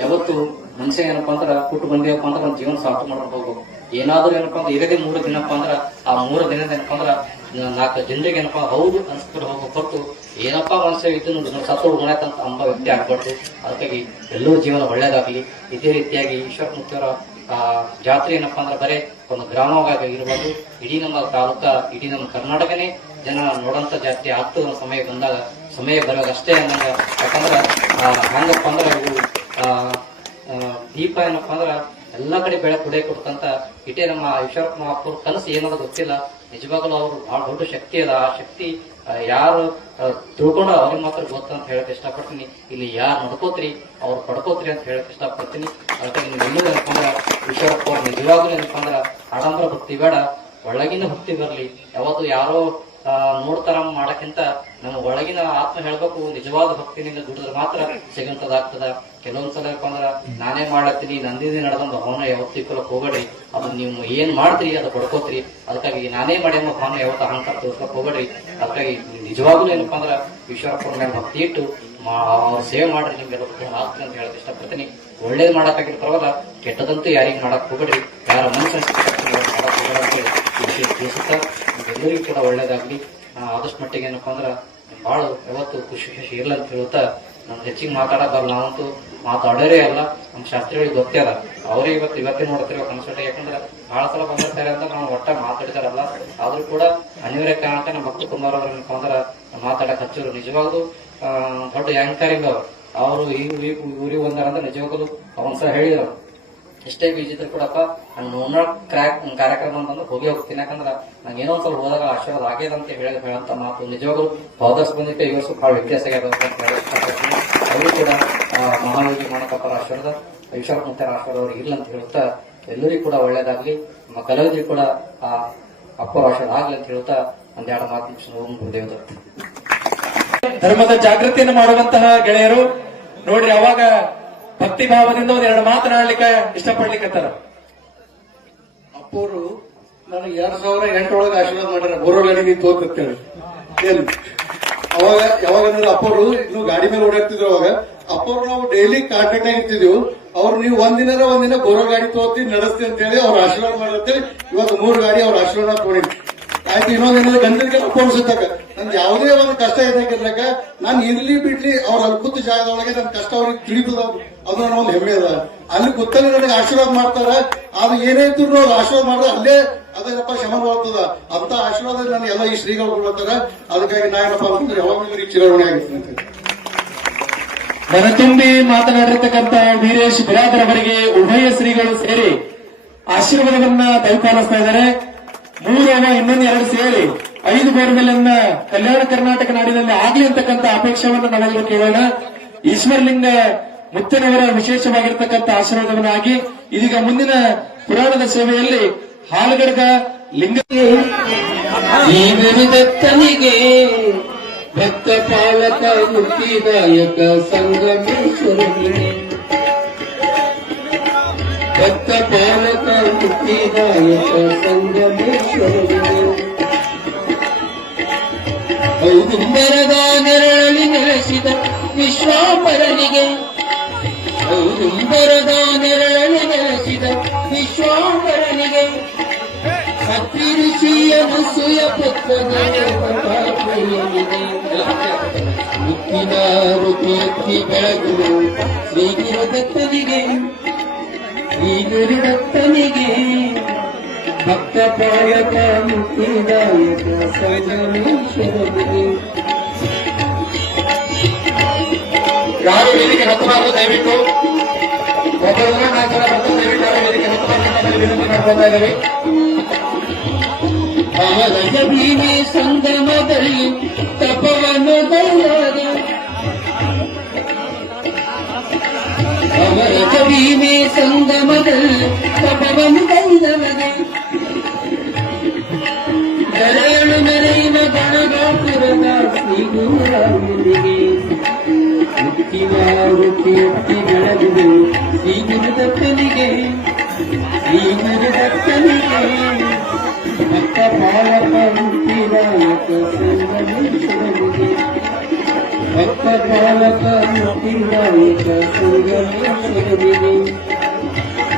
ಯಾವತ್ತು ಮನುಷ್ಯ ಏನಪ್ಪಾ ಅಂದ್ರ ಹುಟ್ಟು ಬಂದಿವಪ್ಪ ಅಂದ್ರ ಒಂದ್ ಜೀವನ ಸಾಫ್ಟ್ ಮಾಡ್ಕೊಂಡು ಹೋಗ್ಬೇಕು. ಏನಾದ್ರೂ ಏನಪ್ಪಾ ಅಂದ್ರೆ ಇರದೇ 3 ದಿನಪ್ಪ ಅಂದ್ರ ಆ 3 ದಿನದ ಏನಪ್ಪಾ ಅಂದ್ರ 4 ಜನರಿಗೆ ಏನಪ್ಪಾ ಹೌದು ಅನ್ಸ್ಕೊಂಡು ಹೋಗ್ಬೇಕು ಹೊರತು ಏನಪ್ಪಾ ಮನುಷ್ಯ ಇದ್ದು ಸತ್ತೋಡು ಮನೆತಂತ ಅಂಬ ವ್ಯಕ್ತಿ ಆಗ್ಬಾರ್ದು. ಅದಕ್ಕಾಗಿ ಎಲ್ಲರೂ ಜೀವನ ಒಳ್ಳೇದಾಗ್ಲಿ. ಇದೇ ರೀತಿಯಾಗಿ ಈಶ್ವರ ಮುಕ್ತಿಯವರ ಜಾತ್ರೆ ಏನಪ್ಪಾ ಅಂದ್ರೆ ಬರೀ ಒಂದು ಗ್ರಾಮವಾಗಿ ಇರ್ಬೋದು, ಇಡೀ ನಮ್ಮ ತಾಲೂಕ, ಇಡೀ ನಮ್ಮ ಕರ್ನಾಟಕನೇ ಜನ ನೋಡಂತ ಜಾತ್ರೆ ಆಗ್ತದ ಒಂದು ಸಮಯ ಬಂದಾಗ, ಸಮಯ ಬರೋದು ಅಷ್ಟೇ ಅನ್ನಂಗ. ಯಾಕಂದ್ರ ಹೆಂಗಪ್ಪ ಅಂದ್ರ ಇವು ದೀಪ ಏನಪ್ಪಾ ಅಂದ್ರ ಎಲ್ಲಾ ಕಡೆ ಬೆಳಕು ಹುಡೆ ಕೊಡ್ತಂತ ಇಟೇ ನಮ್ಮ ಈಶ್ವರಪ್ಪ ಮಹಾಪುರ ಕನಸು ಏನದ ಗೊತ್ತಿಲ್ಲ. ನಿಜವಾಗಲೂ ಅವರು ಬಹಳ ದೊಡ್ಡ ಶಕ್ತಿ ಅದ. ಆ ಶಕ್ತಿ ಯಾರು ತಿಳ್ಕೊಂಡು ಅವ್ರಿಗೆ ಮಾತ್ರ ಗೊತ್ತಂತ ಹೇಳಕ್ ಇಷ್ಟಪಡ್ತೀನಿ. ಇಲ್ಲಿ ಯಾರು ನಡ್ಕೋತ್ರಿ ಅವ್ರು ಪಡ್ಕೋತ್ರಿ ಅಂತ ಹೇಳಕ್ ಇಷ್ಟಪಡ್ತೀನಿ. ಅದಕ್ಕೆ ನೀವೆಲ್ಲರೂ ಏನಪ್ಪಂದ್ರ ಈಶ್ವರಪ್ಪ ಅವ್ರು ನಿಜವಾಗ್ಲೂ ಏನಪ್ಪಂದ್ರ ಆಡಂಬರ ಭಕ್ತಿ ಬೇಡ, ಒಳಗಿನ ಭಕ್ತಿ ಬರ್ಲಿ. ಯಾವತ್ತು ಯಾರೋ ನೋಡ್ತಾರ ಮಾಡಕ್ಕಿಂತ ನಮ್ಮ ಒಳಗಿನ ಆತ್ಮ ಹೇಳ್ಬೇಕು, ನಿಜವಾದ ಭಕ್ತಿನಿಂದ ದುಡಿದ್ರೆ ಮಾತ್ರ ಸಿಗಂತದಾಗ್ತದ. ಕೆಲವೊಂದ್ಸಲ ಅಂದ್ರ ನಾನೇ ಮಾಡತ್ತೀನಿ, ನಂದಿನಿ ನಡೆದಂತ ಭಾವನೆ ಯಾವತ್ತು ಇಕ್ಕಲಕ್ ಹೋಗಡ್ರಿ. ಅದು ನೀವು ಏನ್ ಮಾಡ್ತೀರಿ ಅದು ಪಡ್ಕೋತ್ರಿ. ಅದಕ್ಕಾಗಿ ನಾನೇ ಮಾಡಿ ಅನ್ನೋ ಭಾವನೆ ಯಾವತ್ತು ಅಹಂಕಾರ ತೋರ್ಸ್ಕೊಕ್ ಹೋಗಡ್ರಿ. ಅದಕ್ಕಾಗಿ ನಿಜವಾಗ್ಲೂ ಏನಪ್ಪಾ ಅಂದ್ರ ಈಶ್ವರಪ್ಪನ ಮೇಲೆ ಭಕ್ತಿ ಇಟ್ಟು ಅವ್ರ ಸೇವೆ ಮಾಡ್ರಿ, ನಿಮ್ಗೆಲ್ಲ ಆಗ್ತದೆ ಅಂತ ಹೇಳಕ್ ಇಷ್ಟಪಡ್ತೀನಿ. ಒಳ್ಳೇದ್ ಮಾಡಕ್ಕಾಗಿರ್ ಪರವಾಗಿಲ್ಲ, ಕೆಟ್ಟದಂತೂ ಯಾರಿಗೂ ಮಾಡಕ್ ಹೋಗಡ್ರಿ. ಯಾರ ಮನಸ್ಸು ಮಾಡಕ್ ಹೋಗಲ್ಲ ಅಂತ ಹೇಳಿ ತಿಳಿಸುತ್ತಾ ಎಲ್ಲರಿಗೂ ಕೂಡ ಒಳ್ಳೇದಾಗ್ಲಿ. ಆದಷ್ಟು ಮಟ್ಟಿಗೆ ಏನಪ್ಪಾ ಅಂದ್ರ ಬಹಳ ಯಾವತ್ತು ಖುಷಿ ಖುಷಿ ಇರ್ಲ ಅಂತ ಹೇಳುತ್ತಾ ನಮ್ ಹೆಚ್ಚಿಗೆ ಮಾತಾಡಕ್ ಬರಲ್ಲ. ನಾವಂತೂ ಮಾತಾಡೋರೇ ಅಲ್ಲ, ನಮ್ಮ ಶಾಸ್ತ್ರಿಗಳಿಗೆ ಗೊತ್ತೇ ಅಲ್ಲ. ಅವರೇ ಇವತ್ತೇ ನೋಡ್ತಿರ್ಬೇಕು ಅನ್ಸಟ್ಟೆ. ಯಾಕಂದ್ರೆ ಬಹಳ ಸಲ ಬಂದಿರ್ತಾರೆ ಅಂತ ನಾವು ಒಟ್ಟ ಮಾತಾಡ್ತಾರಲ್ಲ, ಆದ್ರೂ ಕೂಡ ಅನಿವಾರ್ಯ ಕಾರಣಕ್ಕೆ ನಮ್ಮ ಭಕ್ತ ಕುಮಾರ್ ಅವ್ರ ಅಂದ್ರ ಮಾತಾಡಕ್ ಹಚ್ಚೋರು. ನಿಜವಾಗ್ಲೂ ದೊಡ್ಡ ಯಾಂಕರಿಂಗ್ ಅವರು ಊರಿಗೆ ಬಂದಾರಂದ್ರೆ ನಿಜವಾಗ್ಲೂ ಅವನ್ಸಲ ಹೇಳಿದ್ರು, ಎಷ್ಟೇ ಬೀಜ ಇದ್ರು ಕೂಡಪ್ಪ ನಾನು ನೋಡ ಕಾರ್ಯಕ್ರಮ ಅಂತಂದ್ರೆ ಹೋಗ್ತೀನಿ. ಯಾಕಂದ್ರ ನಂಗೆ ಏನೋ ಒಂದ್ಸಲ ಹೋದಾಗ ಆಶೀರ್ವಾದ ಆಗ್ಯದ ಅಂತ ಹೇಳಂತ ಮಾತು ನಿಜವಾಗ್ಲೂ ಹೋದರ್ಸ್ ಬಂದಿದ್ದೆ ಈ ವರ್ಷ ಬಹಳ ವ್ಯತ್ಯಾಸ ಆಗ್ಯದ ಅಂತ ಹೇಳಿ ಅವರು ಕೂಡ ಮಹಾಯೋಗಿ ಮಾಡಕಪ್ಪರ ಆಶೀರ್ವಾದ, ಈಶ್ವರಪ್ಪ ಮುತ್ತರ ಆಶೀರ್ವಾದ ಅವ್ರಿಗೆ ಇಲ್ಲ ಅಂತ ಹೇಳುತ್ತಾ ಎಲ್ಲರಿಗೂ ಕೂಡ ಒಳ್ಳೇದಾಗ್ಲಿ. ನಮ್ಮ ಕಲಾವಿದರಿಗೆ ಕೂಡ ಆ ಅಪ್ಪರ ಆಶೀರ್ವಾದ ಆಗ್ಲಿ ಅಂತ ಹೇಳುತ್ತಾ ಒಂದೆರಡು ಮಾತು ಮುಗಿಸ್ಕೊಂಡು ಓಂ ಗುರುದೇವದತ್ತ. ಧರ್ಮದ ಜಾಗೃತಿಯನ್ನು ಮಾಡುವಂತಹ ಗೆಳೆಯರು ನೋಡ್ರಿ, ಅವಾಗ ಭಕ್ತಿ ಭಾವದಿಂದ ಒಂದೆರಡು ಮಾತನಾಡ್ಲಿಕ್ಕೆ ಇಷ್ಟಪಡ್ಲಿಕ್ಕತ್ತಾರ. ಅಪ್ಪವರು ನನಗೆ 2008 ಆಶೀರ್ವಾದ ಮಾಡ್ಯಾರ, ಬೋರೋ ಗಾಡಿ ನೀವು ತೋರ್ತೇಳಿ. ಏನು ಅವಾಗ ಯಾವಾಗ ಅಪ್ಪವರು ಇನ್ನು ಗಾಡಿ ಮೇಲೆ ಓಡಾಡ್ತಿದ್ರು. ಅವಾಗ ಅಪ್ಪವ್ರು ನಾವು ಡೈಲಿ ಕಾಂಟ್ಯಾಕ್ಟ್ ಆಗಿರ್ತಿದ್ವು. ಅವ್ರು ನೀವು ಒಂದಿನ ಬೋರೋ ಗಾಡಿ ತೋರ್ತಿ ನಡೆಸ್ತಿ ಅಂತ ಹೇಳಿ ಅವ್ರ ಆಶೀರ್ವಾದ ಮಾಡಿರ್ತೇಳಿ. ಇವತ್ತು 3 ಗಾಡಿ ಅವ್ರ ಆಶೀರ್ವಾದ ತಗೊಂಡಿದ್ವಿ. ಆಯ್ತು, ಇನ್ನೊಂದೇನಾದ್ರು ಗಂಡನಿಗೆ ಅಪ್ಪ ಅನ್ಸುತ್ತಾಗ ನನ್ಗೆ ಯಾವುದೇ ಒಂದು ಕಷ್ಟ ಇದ್ದಾಗಿರ್ಲಾಕ ನಾನು ಇರ್ಲಿ ಬಿಡ್ಲಿ ಅವ್ರ ಅಲ್ಲಿ ಕೂತ ಜಾಗದೊಳಗೆ ನನ್ ಕಷ್ಟ ಅವ್ರಿಗೆ ತಿಳಿತದ, ಅದು ನನ್ನ ಒಂದು ಹೆಮ್ಮೆ ಅದ. ಅಲ್ಲಿ ಗೊತ್ತಲ್ಲಿ ನನಗೆ ಆಶೀರ್ವಾದ ಮಾಡ್ತಾರ. ಅದು ಏನೇ ಇದ್ರು ಅವ್ರು ಆಶೀರ್ವಾದ ಮಾಡಿದ್ರೆ ಅಲ್ಲೇ ಅದಪ್ಪ ಶಮನ ಬರ್ತದ ಅಂತ ಆಶೀರ್ವಾದ ನನಗೆ ಎಲ್ಲ ಈ ಶ್ರೀಗಳು ಕೊಡ್ತಾರ. ಅದಕ್ಕಾಗಿ ನಾ ಏನಪ್ಪ ಅಂತಂದ್ರೆ ಯಾವಾಗಲೂ ಚಿರವಣೆ ಆಗಿರ್ತಂತೆ. ಮನತುಂಬಿ ಮಾತನಾಡಿರ್ತಕ್ಕಂಥ ವೀರೇಶ್ ಬಿರಾದರ್ ಅವರಿಗೆ ಉಭಯ ಶ್ರೀಗಳು ಸೇರಿ ಆಶೀರ್ವಾದವನ್ನ ದಯಪಾಲಿಸ್ತಾ ಇದ್ದಾರೆ. 3 ಇನ್ನೊಂದು 2 ಸೇರಿ 5 ಬೋರ್ವೆಲ್ ಕಲ್ಯಾಣ ಕರ್ನಾಟಕ ನಾಡಿನಲ್ಲಿ ಆಗ್ಲಿ ಅಂತಕ್ಕಂಥ ಅಪೇಕ್ಷೆಯನ್ನು ನಾವೆಲ್ಲರೂ ಕೇಳೋಣ. ಈಶ್ವರಲಿಂಗ ಮುತ್ತನವರ ವಿಶೇಷವಾಗಿರ್ತಕ್ಕಂಥ ಆಶೀರ್ವಾದವನ್ನಾಗಿ ಇದೀಗ ಮುಂದಿನ ಪುರಾಣದ ಸೇವೆಯಲ್ಲಿ ಹಾಲಗಡ್ಗ ಲಿಂಗ ದತ್ತನಿಗೆ ಭಕ್ತ ಪಾಲಕ ಮುಕ್ತಿದಾಯಕ ಸಂಗಮೇಶ್ವರನಿಗೆ ಭಕ್ತ ಪಾಲಕ ಮುಕ್ತಿದಾಯಕ ಸಂಗಮೇಶ್ವರನಿಗೆ ಔದುಂಬರದ ನೆರಳಲ್ಲಿ ನೆಲೆಸಿದ ವಿಶ್ವಾಂಬರನಿಗೆ ಔದುಂಬರದ ನೆರಳಲ್ಲಿ ನೆಲೆಸಿದ ವಿಶ್ವಾಂಬರನಿಗೆ ಅತ್ರಿ ಋಷಿಯ ನಸುಯ ಪುತ್ರದ ಮುತ್ತಿನ ಋತಿ ಎತ್ತಿ ಬೆಳಗುವ ಶ್ರೀ ಗುರುದತ್ತನಿಗೆ ಭಕ್ತ ಪಾಲಕ ಮುಕ್ತಿದಾಯಕ ಸಂಗಮೇಶ್ವರನಿಗೆ. ಯಾರು ವೇದಿಕೆ ಹತ್ತಬಾರದು ದಯವಿಟ್ಟು. ಒಬ್ಬರನ್ನ 4 ಜನ ಬರ್ತಾರೆ, ದಯವಿಟ್ಟು ಯಾರು ವೇದಿಕೆ ಹತ್ತಬಾರದು ವಿನಂತಿ ಮಾಡ್ಕೊತಾ ಇದ್ದೇವೆ. ಅವರ ಭೀಮೆ ಸಂಗಮದಲ್ಲಿ ತಪವನ್ನು ಗೈಲಾದ ಅವರ ಭೀಮೆ ಸಂಗಮದಲ್ಲಿ ತಪವನ್ನು ಗೈದವಗೆ ದರೆಯಳು ಮೆರೆಯುವ ಗಣಗಾಪುರದ ಶ್ರೀ ಗುರುರಾಮನಿಗೆ ಮುಕ್ತಿಯ ವೃತ್ತಿ ಎತ್ತಿ ಬೆಳಗುವುದು ಶ್ರೀ ಗುರುದತ್ತನಿಗೆ ಶ್ರೀ ಗುರುದತ್ತನಿಗೆ ಭಕ್ತ ಪಾಲಕ ಮುಕ್ತಿದಾಯಕ ಸಂಗಮೇಶ್ವರನಿಗೆ ಭಕ್ತ ಪಾಲಕ ಮುಕ್ತಿದಾಯಕ ಸಂಗಮೇಶ್ವರನಿಗೆ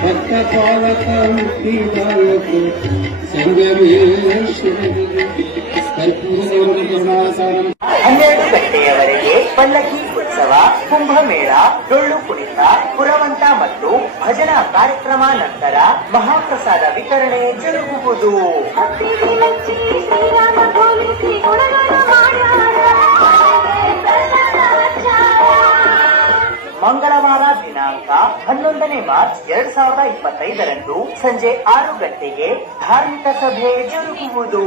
ಭಕ್ತ ಪಾಲಕ ಮುಕ್ತಿದಾಯಕ ಸಂಗಮೇಶ್ವರನಿಗೆ ಕರ್ಪೂರವನ್ನು 12 ಗಂಟೆಯವರೆಗೆ ಪಲ್ಲಕ್ಕಿ ಉತ್ಸವ, ಕುಂಭಮೇಳ, ಡೊಳ್ಳು ಕುಣಿತ, ಪುರವಂತ ಮತ್ತು ಭಜನಾ ಕಾರ್ಯಕ್ರಮ ನಂತರ ಮಹಾಪ್ರಸಾದ ವಿತರಣೆ ಜರುಗುವುದು. ಮಂಗಳವಾರ ದಿನಾಂಕ 11ನೇ ಮಾರ್ಚ್ 2025ರಂದು ಸಂಜೆ 6 ಗಂಟೆಗೆ ಧಾರ್ಮಿಕ ಸಭೆ ಜರುಗುವುದು.